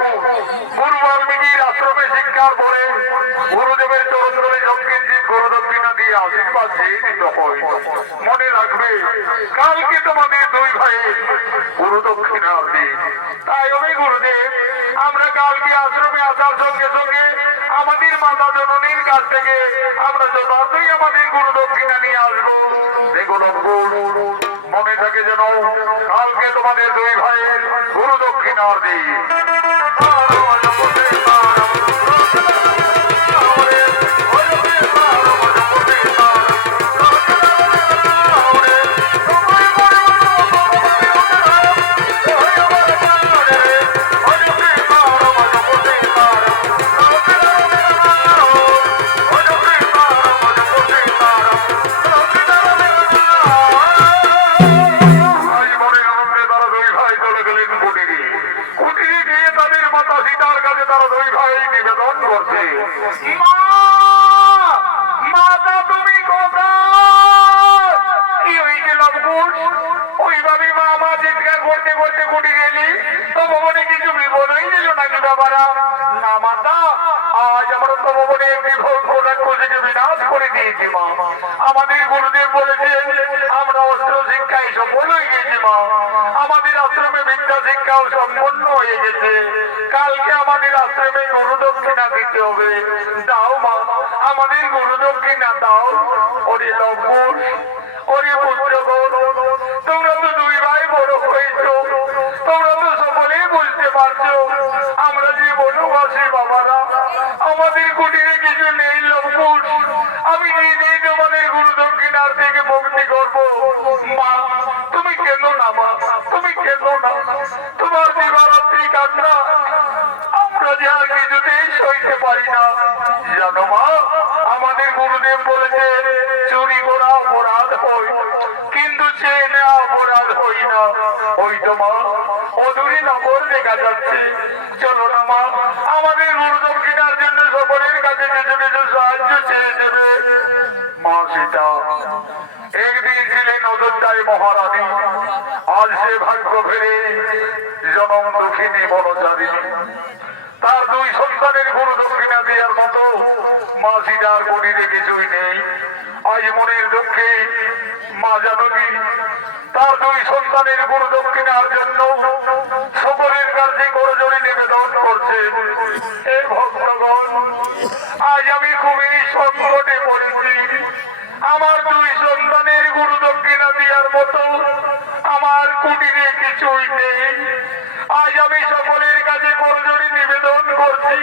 গুরু বাল্মীকির আশ্রমে শিক্ষার পরে গুরুদেবের চরণ তলে যৎকিঞ্চিৎ গুরু দক্ষিণা দিয়ে আশীর্বাদ দিয়ে দিতে হয়। মনে রাখবে কালকে তোমাদের দুই ভাই গুরু দক্ষিণার দিন। তাই আমি গুরুদেব, আমরা কালকে আশ্রমে আসার সঙ্গে সঙ্গে আমাদের মাতা জননীর কাছ থেকে আমরা যথার্থই আমাদের গুরু দক্ষিণা নিয়ে আসবো। দেখো লঙ্কুশ, মনে থাকে যেন কালকে তোমাদের দুই ভাইয়ের গুরু দক্ষিণার দিন। আমাদের গুরুদেব বলেছেন আমরা অস্ত্র শিক্ষায় সফল হয়ে গেছি মা। আমাদের আশ্রমে বিদ্যা শিক্ষাও সম্পন্ন হয়ে গেছে। কালকে আমাদের আশ্রমে গুরু দক্ষিণা দিতে হবে। দাও মা, আমাদের গুরু দক্ষিণা দাও। ওরে লঙ্কুশ, ওরে পুত্রগণ, তোমরা তো দুই ভাই বড় হয়েছো, তোমরা তো সকলেই বুঝতে পারছো আমরা যে বনবাসী বাবারা, আমাদের কুটিরে কিছু নেই লঙ্কুশ। আমি নিজেই তোমাদের গুরু দক্ষিণার থেকে মুক্তি করবো। মা তুমি কেন না, মা তুমি কেন না, তোমার দিবারাত্রি কান্না আমরা যে আর কিছুতেই সইতে পারি না। জানো মা, আমাদের গুরুদেব বলেছে চুরি করা অপরাধ হয়, কিন্তু চেয়ে নেওয়া অপরাধ হই না। ওই তো মা অদূরে নগর দেখা যাচ্ছে, চলো না মা আমাদের গুরু দক্ষিণার জন্য সকলের কাছে কিছু কিছু সাহায্য চেয়ে নেবে। মা সীতা একদিন ছিলেন অযোধ্যায় মহারানী, আজ সে ভাগ্য ফেরে জনম দক্ষিণী বনচারিণী। তার দুই সন্তানের গুরু দক্ষিণা দেওয়ার মতো মা সীতার কুটিরে কিছুই নেই। আজ মনের দুঃখে মা জানকী তার দুই সন্তানের গুরু দক্ষিণার জন্য সকলের কাছে করজোড়ে নিবেদন করছেন। হে ভক্তগণ, আজ আমি খুবই সংকটে পড়েছি। আমার দুই সন্তানের গুরু দক্ষিণা দেওয়ার মতো আমার কুটিরে কিছুই নেই। আজ আমি সকলের কাছে করজোড়ে নিবেদন করছি,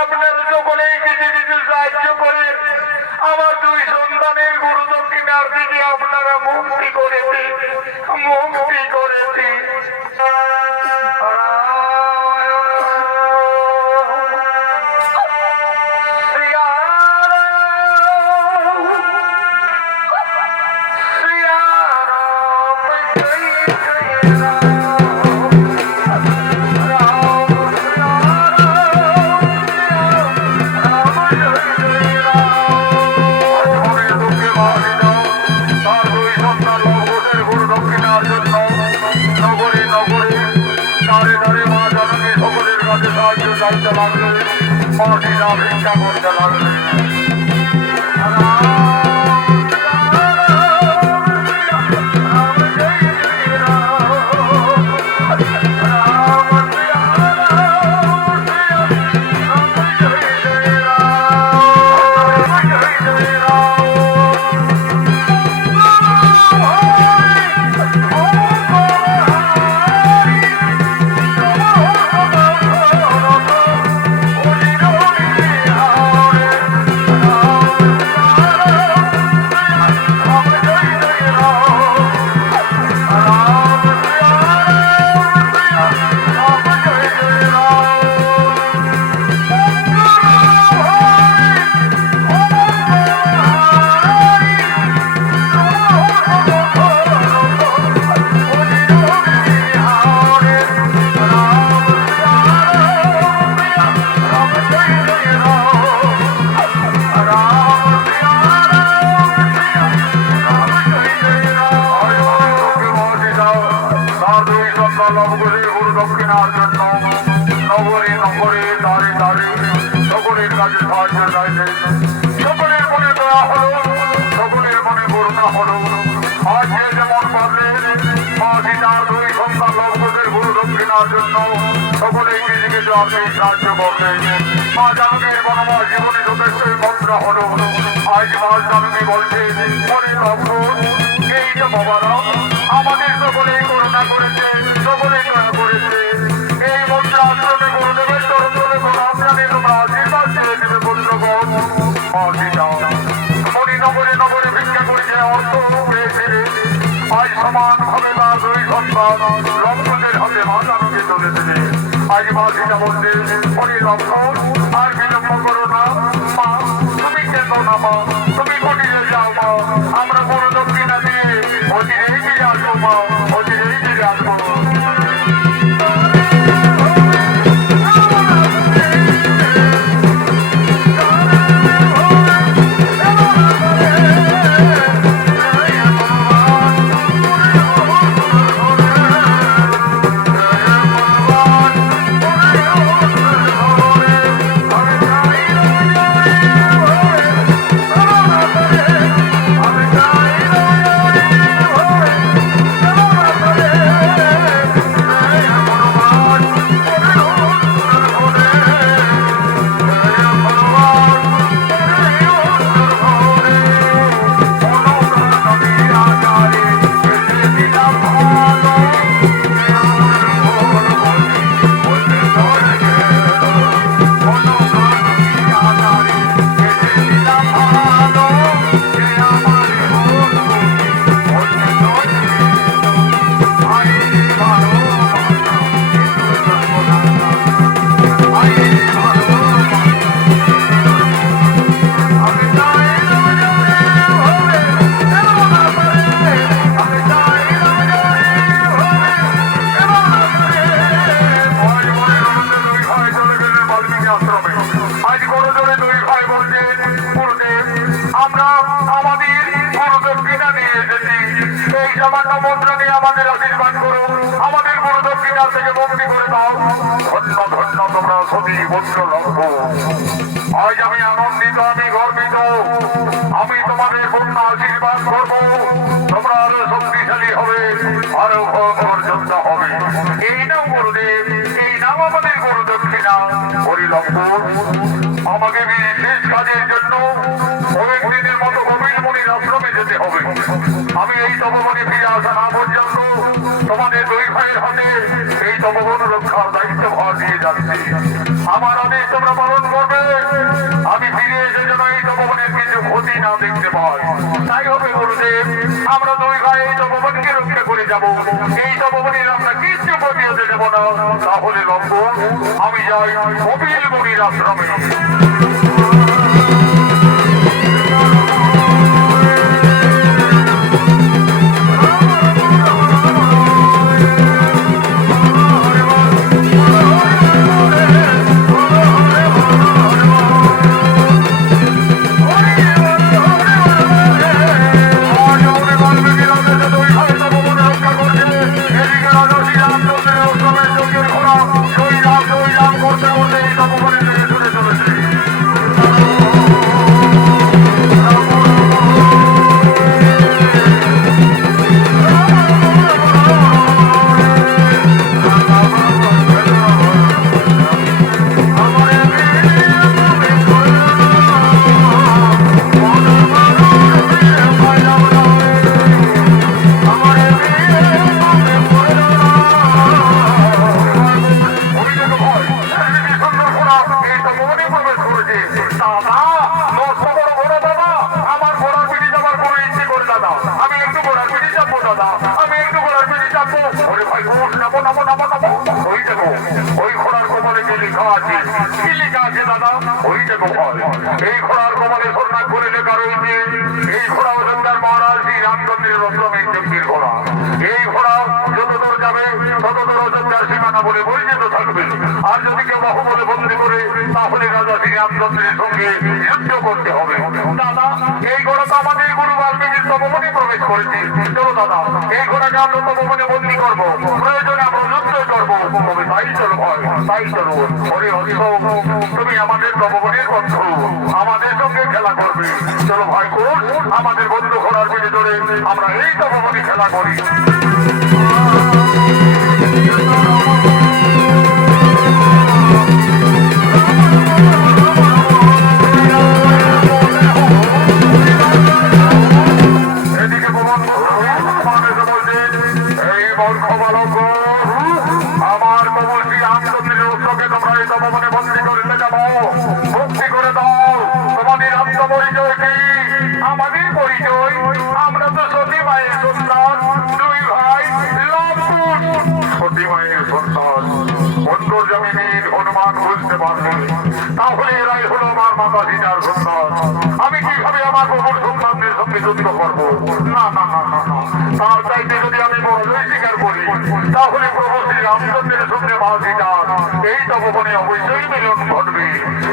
আপনারা সকলেই কিছু কিছু সাহায্য করে আমার দুই সন্তানের গুরু দক্ষিণার দিকে আপনারা মুক্তি করেছি, মুক্তি করেছি। ভিক্ষা করতে লাগলেন। সকলের মনে দয়া হলো, সকলের মনে করুণা হলো। আজ যে যেমন পারলেন মা সীতার দুই সন্তান লক্ষ্মণের গুরু দক্ষিণার জন্য সকলেই কিছু কিছু আপনি সাহায্য করলেন। মা জানকীর বনমা জীবনে যথেষ্টই মন্ত্রা হলো। আজ মা জানকী বলছে, মনে লক্ষ্মণ এই যে বাবারা আমাদের সকলেই করুণা করেছে, সকলেই দয়া করেছে। এই মন্ত্র আশ্রমে গুরুদেবের চরণ ধরে প্রণাম জানিয়ে তোমরা আশীর্বাদ দিয়ে দেবে বন্ধুগণ। নগরে নগরে ভিক্ষা করেছে, অর্থ পেয়েছে। আজ সমানভাবে তার দুই সন্তান লক্ষ্মণের হাতে মা জানকী চলেছে। আজ মা সীতা বলছে, হরি লক্ষ্মণ আর বিলম্ব করো না। মা তুমি কেন না মা, তুমি কুটিরে যাও মা, আমরা গুরু দক্ষিণা দিয়ে অচিরেই ফিরে আসবো মা, অচিরেই ফিরে আসবো। সামান্য মুদ্রা নিয়ে আমাদের আশীর্বাদ করো, আমাদের গুরু দক্ষিণা থেকে মুক্তি করে দাও। ধন্য ধন্য তোমরা সতী বৈষ্ণ লক্ষ। আজ আমি আনন্দিত, আমি গর্বিত। আমি তোমাদের পূর্ণ আশীর্বাদ করবো। তোমরা আরো শক্তিশালী হবে, আরো যোদ্ধা হবে। এই নাম গুরুদেব, এই নাম আমাদের গুরু দক্ষিণা। হরিলক্ষ আমাকে বিশেষ কাজের জন্য অনেক দিনের মতো গোবিল মুনির আশ্রমে যেতে হবে। আমি এই তপবনে ফিরে আসা না পর্যন্ত তোমাদের দুই ভাইয়ের হাতে এই তপবন রক্ষার দায়িত্ব ভার দিয়ে যাচ্ছে। আমার আদেশ তোমরা পালন করবে। আমি ফিরে এসে যেন এই তপবনের কিছু ক্ষতি না দেখতে পাই। তাই হবে গুরুদেব, আমরা দুই ভাই এই তপবনকে রক্ষা করে যাব। এই তপবনের আমরা কিচ্ছু ক্ষতি হতে দেব না। তাহলে লক্ষ্য আমি যাই গোবিল মুনির আশ্রমে। ওই ঘোড়ার কোমরে যে লেখা আছে, কি লেখা আছে দাদা? ওই যে গোপাল। এই ঘোড়ার কোমরে সোনার করে লেখা রয়েছে, এই ঘোড়া অযোধ্যার মহারাজ শ্রী রামচন্দ্রের অষ্টমীর চক্রের ঘোড়া। এই ঘোড়া যতদূর যাবে ততদূর অযোধ্যার সীমানা বলে পরিচিত থাকবে। আর যদি কেউ বাহু বলে বন্দি করে, তাহলে রাজা শ্রী রামচন্দ্রের সঙ্গে যুদ্ধ করতে হবে। দাদা, এই ঘোড়া তো আমাদের গুরু বাল্মীকির তপবনে প্রবেশ করেছে। চলো দাদা, এই ঘোড়াকে আমরা তপবনে বন্দি করবো, প্রয়োজনে আমরা যুদ্ধ করবো। তবে তাই চলো ভয়, তাই চলো। ওরে হরিহ, তুমি আমাদের তপবনের বন্ধু, আমাদের সঙ্গে খেলা করবে। চলো ভাই কোন আমাদের বন্ধু ঘোড়ার পিঠে ধরে আমরা এই তপবনে খেলা করি। আমার প্রভু শ্রী রামচন্দ্রের উৎসবকে তোমরা এই তপবনে বন্দী করতে যাবো। মুক্তি করে দাও। তোমাদের আত্মপরিচয় কি? আমাদের পরিচয়, আমরা তো সতী মায়ের সন্তান, দুই ভাই লবকুশ। সতী মায়ের সন্তান বন্ধুর জমিনের হনুমান বুঝতে পারবে, তাহলে এরাই হলো আমার মাতা সীতার সন্তান। আমি কিভাবে আমার প্রভুর সন্তানদের সঙ্গে যুদ্ধ করবো? না না না না না, তার চাইতে যদি আমি বড়ই স্বীকার করি, তাহলে প্রভু শ্রী রামচন্দ্রের সঙ্গে মা সীতার এই তপবনে অবশ্যই মিলন ঘটবে।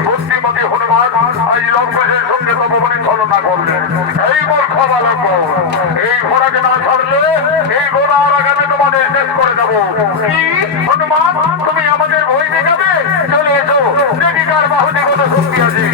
বুদ্ধিমতী হনুমান আজ লবকুশের সঙ্গে তপবনে ছলনা করলেন। এই মূর্খ বালক, এই ঘোড়াকে না ছাড়লে এই ঘোড়া আর আগামী তোমাদের শেষ করে দেবো। কি হনুমান, তুমি আমাদের ভয় দেখাবে? চলে এসো, দেখি কার বাহুতে কত শক্তি আছে।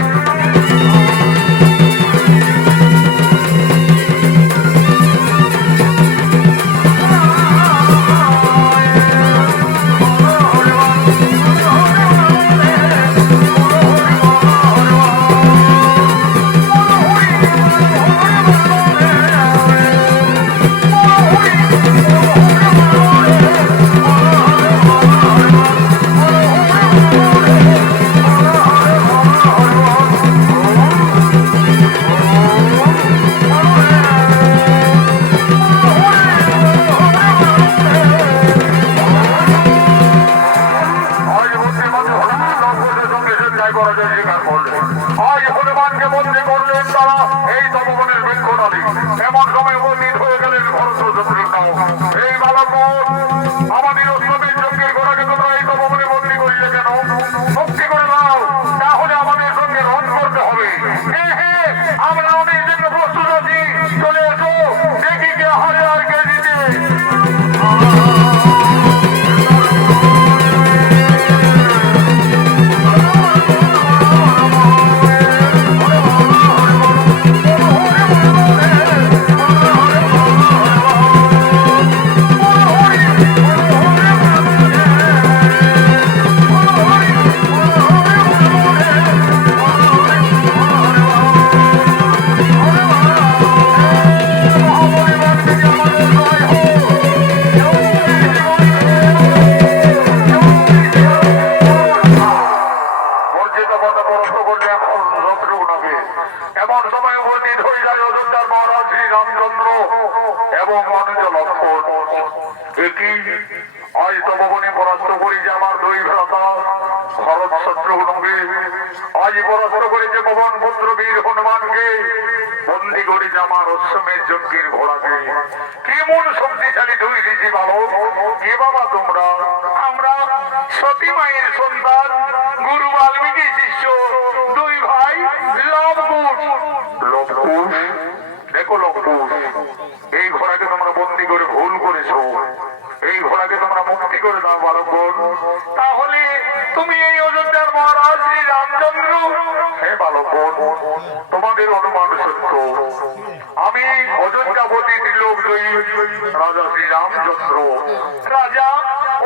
হনুমানকে বন্দী করলেন তারা এই তপবনের বৃক্ষডালে। এমন সময় উপস্থিত হয়ে গেলেন ভরত শত্রুঘ্ন। এই বালক, আমাদের অষ্টমীর যজ্ঞের ঘোড়াকে তোমরা এই তপবনে বন্দী করিলে কেন? মুক্তি করে দাও, তাহলে আমাদের সঙ্গে রণ করতে হবে। আমরা আমাদের জন্য প্রস্তুত আছি। চলে এসো, দেখি কে হারে আর কে জিতে। পুত্র হনুকে আজ পরাস্ত করেছে পবন পুত্র বীর হনুমানকে বন্দি করেছে আমার অশ্বমের যজ্ঞের ঘোড়াকে। কেমন শক্তিশালী দুই ঋষি বালক, কে বাবা তোমরা? আমরা সতী মায়ের সন্তান, গুরু বাল্মীকি শিষ্য, দুই ভাই লবকুশ। লবকুশ, দেখো লবকুশ, এই ঘোড়াকে তোমরা বন্দি করে ভুল করেছো, এই ঘোড়াকে তোমরা মুক্তি করে দাও বালকগণ। তাহলে তুমি এই অযোধ্যার মহারাজ শ্রী রামচন্দ্র? হ্যাঁ বালকগণ, তোমাদের অনুমান সত্য। আমি অযোধ্যাপতি ত্রিলোকজয়ী রাজা শ্রী রামচন্দ্র। রাজা,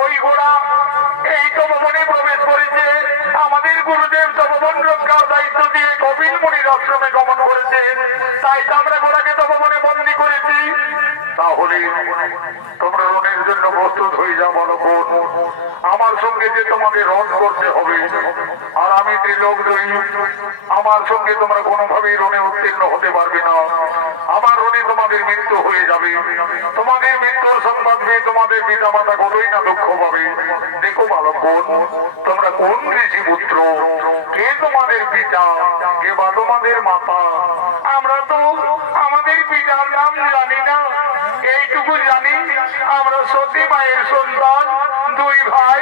ওই ঘোড়া এই তপবনে প্রবেশ করেছে, আমাদের গুরুদেব তপবন রক্ষার দায়িত্ব দিয়ে কপিল মুনির আশ্রমে গমন করেছে, তাই তো আমরা ঘোড়াকে তপবনে বন্দী করেছি। তাহলে তোমরা রণের জন্য প্রস্তুত হয়ে যাও বালকগণ। আমার সঙ্গে যে তোমাকে রণ করতে হবে, আর আমি ত্রিলোকজয়ী, আমার সঙ্গে তোমরা কোনোভাবেই রণে উত্তীর্ণ হতে পারবে না। আমার রণে তোমাদের মৃত্যু হয়ে যাবে। তোমাদের মৃত্যুর সংবাদ পেয়ে তোমাদের পিতা মাতা কতই না দুঃখ পাবে। দেখো বালকগণ, তোমরা কোন ঋষি পুত্র, কে তোমাদের পিতা, কে বা তোমাদের মাতা? আমরা তো আমাদের পিতার নাম জানি না, এইটুকু জানি আমরা সতী মায়ের সন্তান, দুই ভাই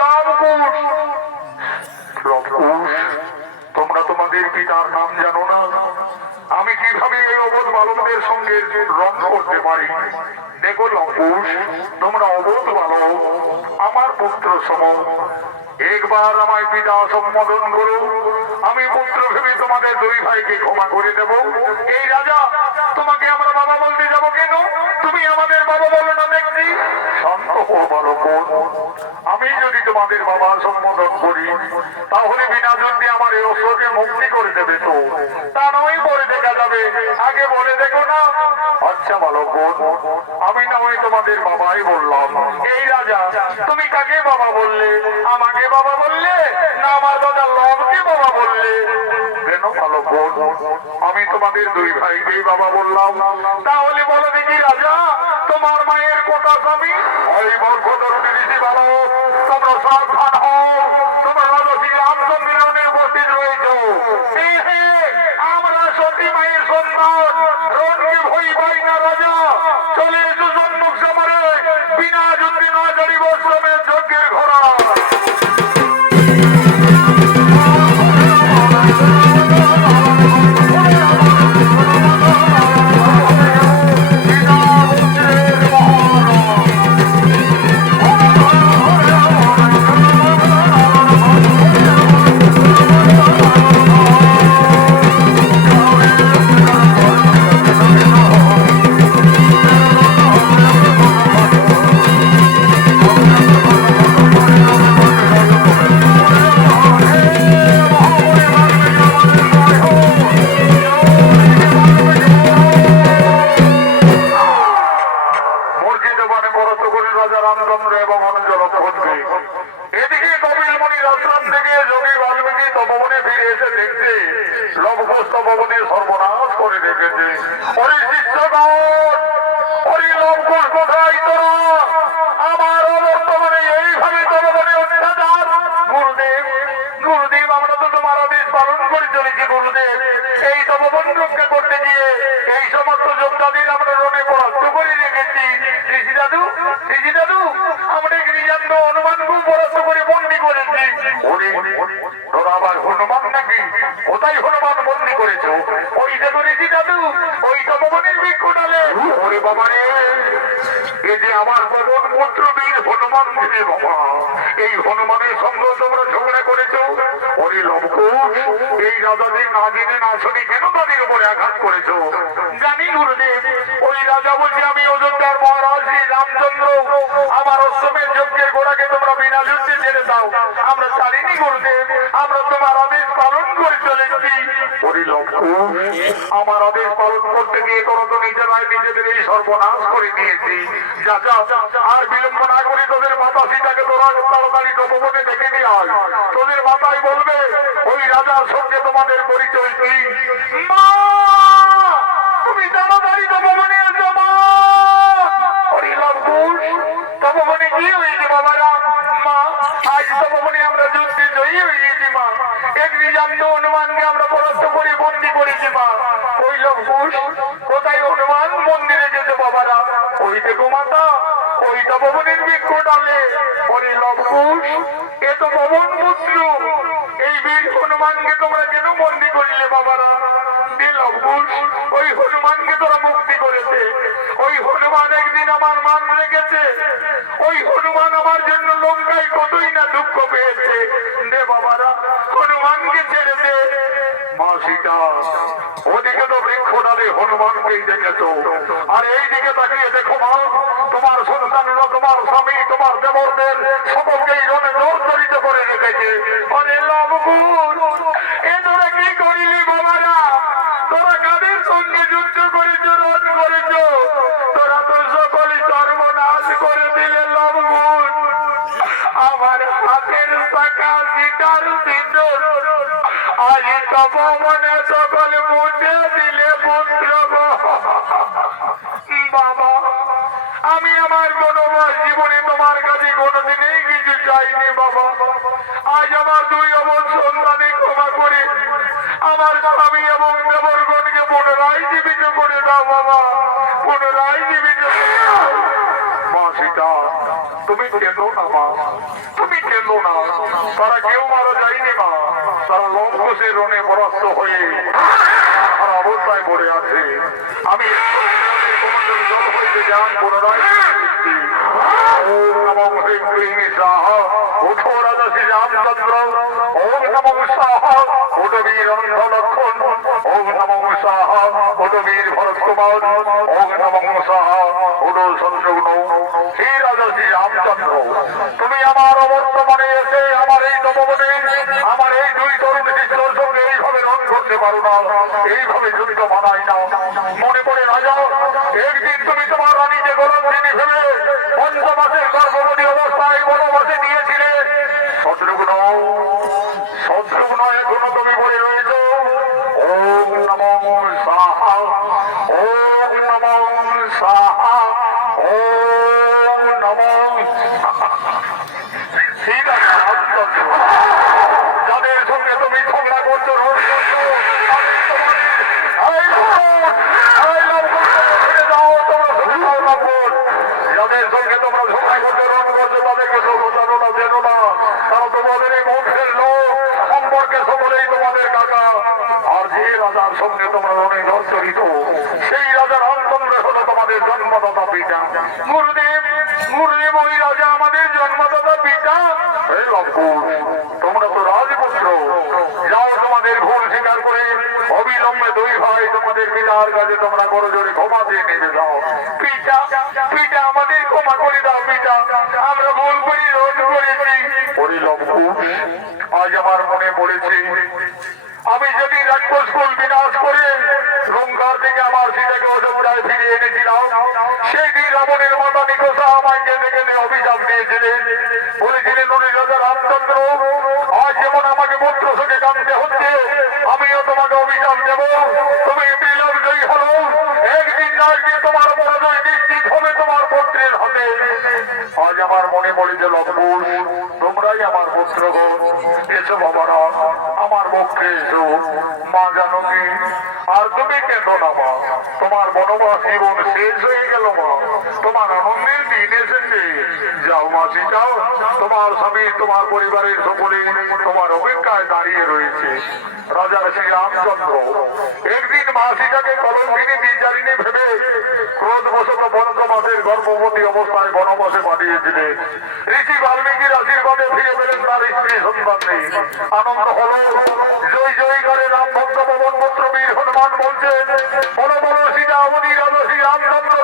লবকুশ। লবকুশ, তোমরা তোমাদের পিতার নাম জানো না? আমি কিভাবে এই অবোধ বালকদের সঙ্গে রণ করতে পারি? দেখো লবকুশ, তোমরা অবোধ বালক, আমার পুত্র সম। একবার আমায় পিতা সম্বোধন করো, আমি পুত্র ভেবে তোমাদের দুই ভাইকে ক্ষমা করে দেব। এই রাজা, তোমাকে আমরা বাবা বলতে যাব কেন? তুমি আমাদের বাবা বলো না দেখছি। শান্ত হও বালকগণ, আমি যদি তোমাদের বাবা সম্বোধন করি, তাহলে বিনা যুদ্ধে আমার এই অস্ত্রকে মুক্তি করে দেবে তো? তা নয় পরে দেখা যাবে, আগে বলে দেখো না। আচ্ছা বালকগণ, আমি না হয় তোমাদের বাবাই বললাম। এই রাজা, তুমি কাকে বাবা বললে? আমাকে বাবা বললে না আমার দাদা লবকে বাবা বললে? কেন বালকগণ, আমি তোমাদের দুই ভাইকেই বাবা বললাম। তাহলে বলো দেখি রাজা, তোমার মায়ের কোটা স্বামী? ওই বর্ষধরণী ঋষি বালক, তোমরা সাবধান হও, তোমরা রাজা শ্রী রামচন্দ্রের উপস্থিত রয়েছ। আমরা সতী মায়ের সন্তান, রণকে ভয় পাই না রাজা। চলে এসো সম্মুখ সমরে, বিনা যুদ্ধে না চলিব শ্রমের যজ্ঞের ঘোড়া। এদিকে কপিল মুনির আশ্রম থেকে যোগী বাল্মীকি তপবনে ফিরে এসে দেখছে লবকুশ তপবনের সর্বনাশ করে রেখেছে। ওই শিষ্যগণ, ওই লবকুশ কোথায় তোরা? আমার অবর্তমানে এইভাবে তপবনে অত্যাচার। গুরুদেব, গুরুদেব, আমরা তো তোমার আদেশ পালন করে চলেছি গুরুদেব। এই তপবন রক্ষা করতে গিয়ে এই সমস্ত যোদ্ধাদের আমরা রণে পরাস্ত করে রেখেছি। ঋষি দাদু, ঋষি দাদু, আমরা গিরিজান্ত হনুমানকে পরাস্ত করে বন্দি করেছি। তোরা আবার হনুমান নাকি? কোথায় হনুমান বন্দি করেছো? ওই দেখো ঋষি দাদু, ওই তপবনের বৃক্ষ ডালে। ওরে বাবা রে, এ যে আমার পবন পুত্র বীর হনুমান রে বাবা। এই হনুমানের সঙ্গে তোমরা ঝগড়া করেছো? ওরে লবকুশ, এই রাজাদের না জেনে না শুনে কেন তাদের উপরে আঘাত করেছো? জানি গুরুদেব, ওই রাজা বলছে আমি অযোধ্যার মহারাজ শ্রী রামচন্দ্র, আমার অশ্বমের যজ্ঞের ঘোড়াকে তোমরা বিনা যুদ্ধে ছেড়ে দাও। আমরা ছাড়িনি গুরুদেব, আমরা তোমার আদেশ পালন করে চলেছি। ওরে লবকুশ, আমার আদেশ পালন করতে গিয়ে তোরা তো নিজেরাই নিজেদের এই সর্বনাশ করে নিয়েছি। যা যা, আর বিলম্ব না করে তোদের মাতা সীতাকে তোরা তাড়াতাড়ি তপবনে ডেকে নিয়ে আয়। তোদের মাতাই বলবে ওই রাজার সঙ্গে তোমাদের পরিচয় কি। মা, তুমি তাড়াতাড়ি তপবনে এসো মা। ওরে লবকুশ, তপবনে কি হয়েছে বাবারা? মা, আজ তপবনে আমরা যুদ্ধে জয়ী হয়ে গেছি মা। জানতো হনুমানকে আমরা পরাস্ত করে বন্দি করেছি মা। ওই লোক কোথায় হনুমান মন্দিরে যেতে বাবারা? ওই দেখো মাতা, ওই তপবনের বৃক্ষ ডালে ওরে লবকুশ, এ তো পবন পুত্র। এই বীর হনুমানকে তোমরা কেন বন্দি করিলে বাবারা? লবকুশ, ওই হনুমানকে তোরা মুক্তি করেছে। ওই হনুমান একদিন আমার মান রেখেছে। ওই হনুমান আমার জন্য লঙ্কায় কতই না দুঃখ পেয়েছে। দে বাবারা, হনুমানকে ছেড়ে দে। মা সীতা, ওদিকে তো বৃক্ষ ডালে হনুমানকেই দেখেছ, আর এই দিকে তাকিয়ে দেখো মা, তোমার সন্তানরা, তোমার স্বামী, তোমার দেবরদের সকলকেই রণে জর্জরিত করে রেখেছে। আরে লবকুশ, এ তোরা কি করিলি বাবারা? তোরা কাদের সঙ্গে যুদ্ধ করেছ, রণ করেছ? তোরা তো সকলই সর্বনাশ করে দিলে লবকুশ। আমার হাতের শাখা সীতার সিঁদুর আজ তপবনে সকল মুছে দিলে পুত্র। বাবা, আমি আমার বনবাস জীবনে তোমার কাছে কোনোদিনই কিছু চাইনি বাবা। আজ আমার দুই অবধ সন্তানে ক্ষমা করে আমার স্বামী এবং দেবরগণকে পুনরায় জীবিত করে দাও বাবা, পুনরায় জীবিত করে দাও। মা সীতা, তুমি কেঁদো না মা, তুমি কেঁদো না। তারা কেউ মারা যায়নি মা, তারা লঙ্কুশের রণে পরাস্ত হয়ে আর অবস্থায় পড়ে আছে। আমি পুনরায় ওম নমো হ্রিং ক্লীং স্বাহা, ওঠো রাজা শ্রী রামচন্দ্র। ওম নমো স্বাহা, ওঠো বীর অনন্ত লক্ষণ। ওম নমো স্বাহা, ওঠো বীর ভরত কুমার। ওম নমো স্বাহা, ওঠো শত্রুঘ্ন। হে রাজা শ্রী রামচন্দ্র, তুমি আমার অবর্তমানে এসে আমার এই তপবনে আমার এই দুই তরুণ শিষ্যর সঙ্গে এইভাবে রণ করতে পারো না, এইভাবে যুদ্ধ মানাই না। মনে পড়ে রাজা, একদিন তুমি তোমার রানীকে গলন্দিনী ভেবে পঞ্চমাসের গর্ভবতী অবস্থায় বনবাসে দিয়েছিলে। শত্রুঘ্ন, শত্রুঘ্ন এখনো তুমি বলে রয়েছ। ওম নমো স্বাহা, ওম নমো স্বাহা, ওম নমো। ঠিক আছে রামচন্দ্র, যাদের সঙ্গে তুমি ঝগড়া করছো, রোধ করছো, যাদের সঙ্গে তোমরা ঝগড়া করছো, রণ করছো, তাদেরকে জানো না, জেনো না। তারা তোমাদের এই বংশের লোক, সম্পর্কে সকলেই তোমাদের কাকা। আর যে রাজার সঙ্গে তোমরা রণে জর্জরিত, সেই রাজা রামচন্দ্র হলো তোমাদের জন্মদাতা পিতা। গুরুদেব, গুরুদেব, ওই রাজা আমাদের জন্মদাতা পিতা। হে লবকুশ, তোমরা তো রাজপুত্র, যাও তোমাদের ভুল স্বীকার করে অবিলম্বে দুই ভাই তোমাদের পিতার কাছে তোমরা করো জোরে ক্ষমা দিয়ে নিয়ে যাও। পিতা, পিতা, আমাদের ক্ষমা করে দাও পিতা, আমরা ভুল করি, রোধ করেছি। ওরে লবকুশ, আজ আমার মনে পড়েছে, আমি যদি রাক্ষসকুল বিনাশ করে লঙ্কার থেকে আমার সীতাকে অযোধ্যায় ফিরিয়ে এনেছিলাম, সেই দিন রাবণের মাতা নিকষা আমায় কেঁদে কেঁদে অভিশাপ দিয়েছিলেন। বলেছিলেন, ওরে রাজা রামচন্দ্র, আজ যেমন আমাকে পুত্র শোকে কাঁদতে হচ্ছে, আমিও তোমাকে অভিশাপ দেব। তুমি বিলম্বই হলো, একদিন না একদিন তোমার পরাজয় নিশ্চিত হবে তোমার পুত্রের হাতে। আজ আমার মনে পড়েছে লবকুশ, তোমরাই আমার পুত্রগণ। এসো বাবারা, আমার পক্ষে এসো। মা জানকী, আর তুমি কেঁদো না মা, তোমার বনবাস জীবন শেষ হয়ে গেল মা, তোমার আনন্দের দিন এসেছে। যাও মাসি, যাও, তোমার স্বামী, তোমার পরিবারের সকলে তোমার অপেক্ষায় দাঁড়িয়ে রয়েছে। রাজা শ্রী রামচন্দ্র একদিন মাসিটাকে কলঙ্কিনী বিচারিণী ভেবে ক্রোধবশত পঞ্চমাসের গর্ভবতী অবস্থায় বনবাসে পাঠিয়েছিলেন। ঋষি বাল্মীকির আশীর্বাদে ফিরে পেলেন তার স্ত্রী সন্তানকে। আনন্দ হল, জয় জয় করে রাম ভক্ত পবন পুত্র বীর হনুমান বলছেন, বলো বলো সীতা অবধি রাজা শ্রী রামচন্দ্র।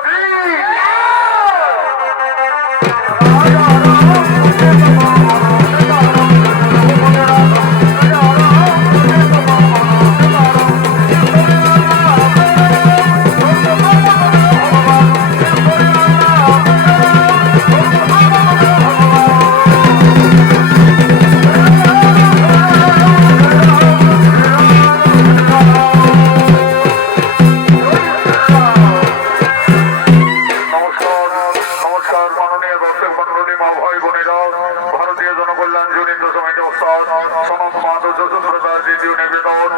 সনত মাধব যশোদার দ্বিতীয় নিবেদন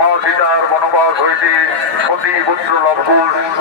মা সীতার বনবাস হইতে সতী পুত্র লভকুশ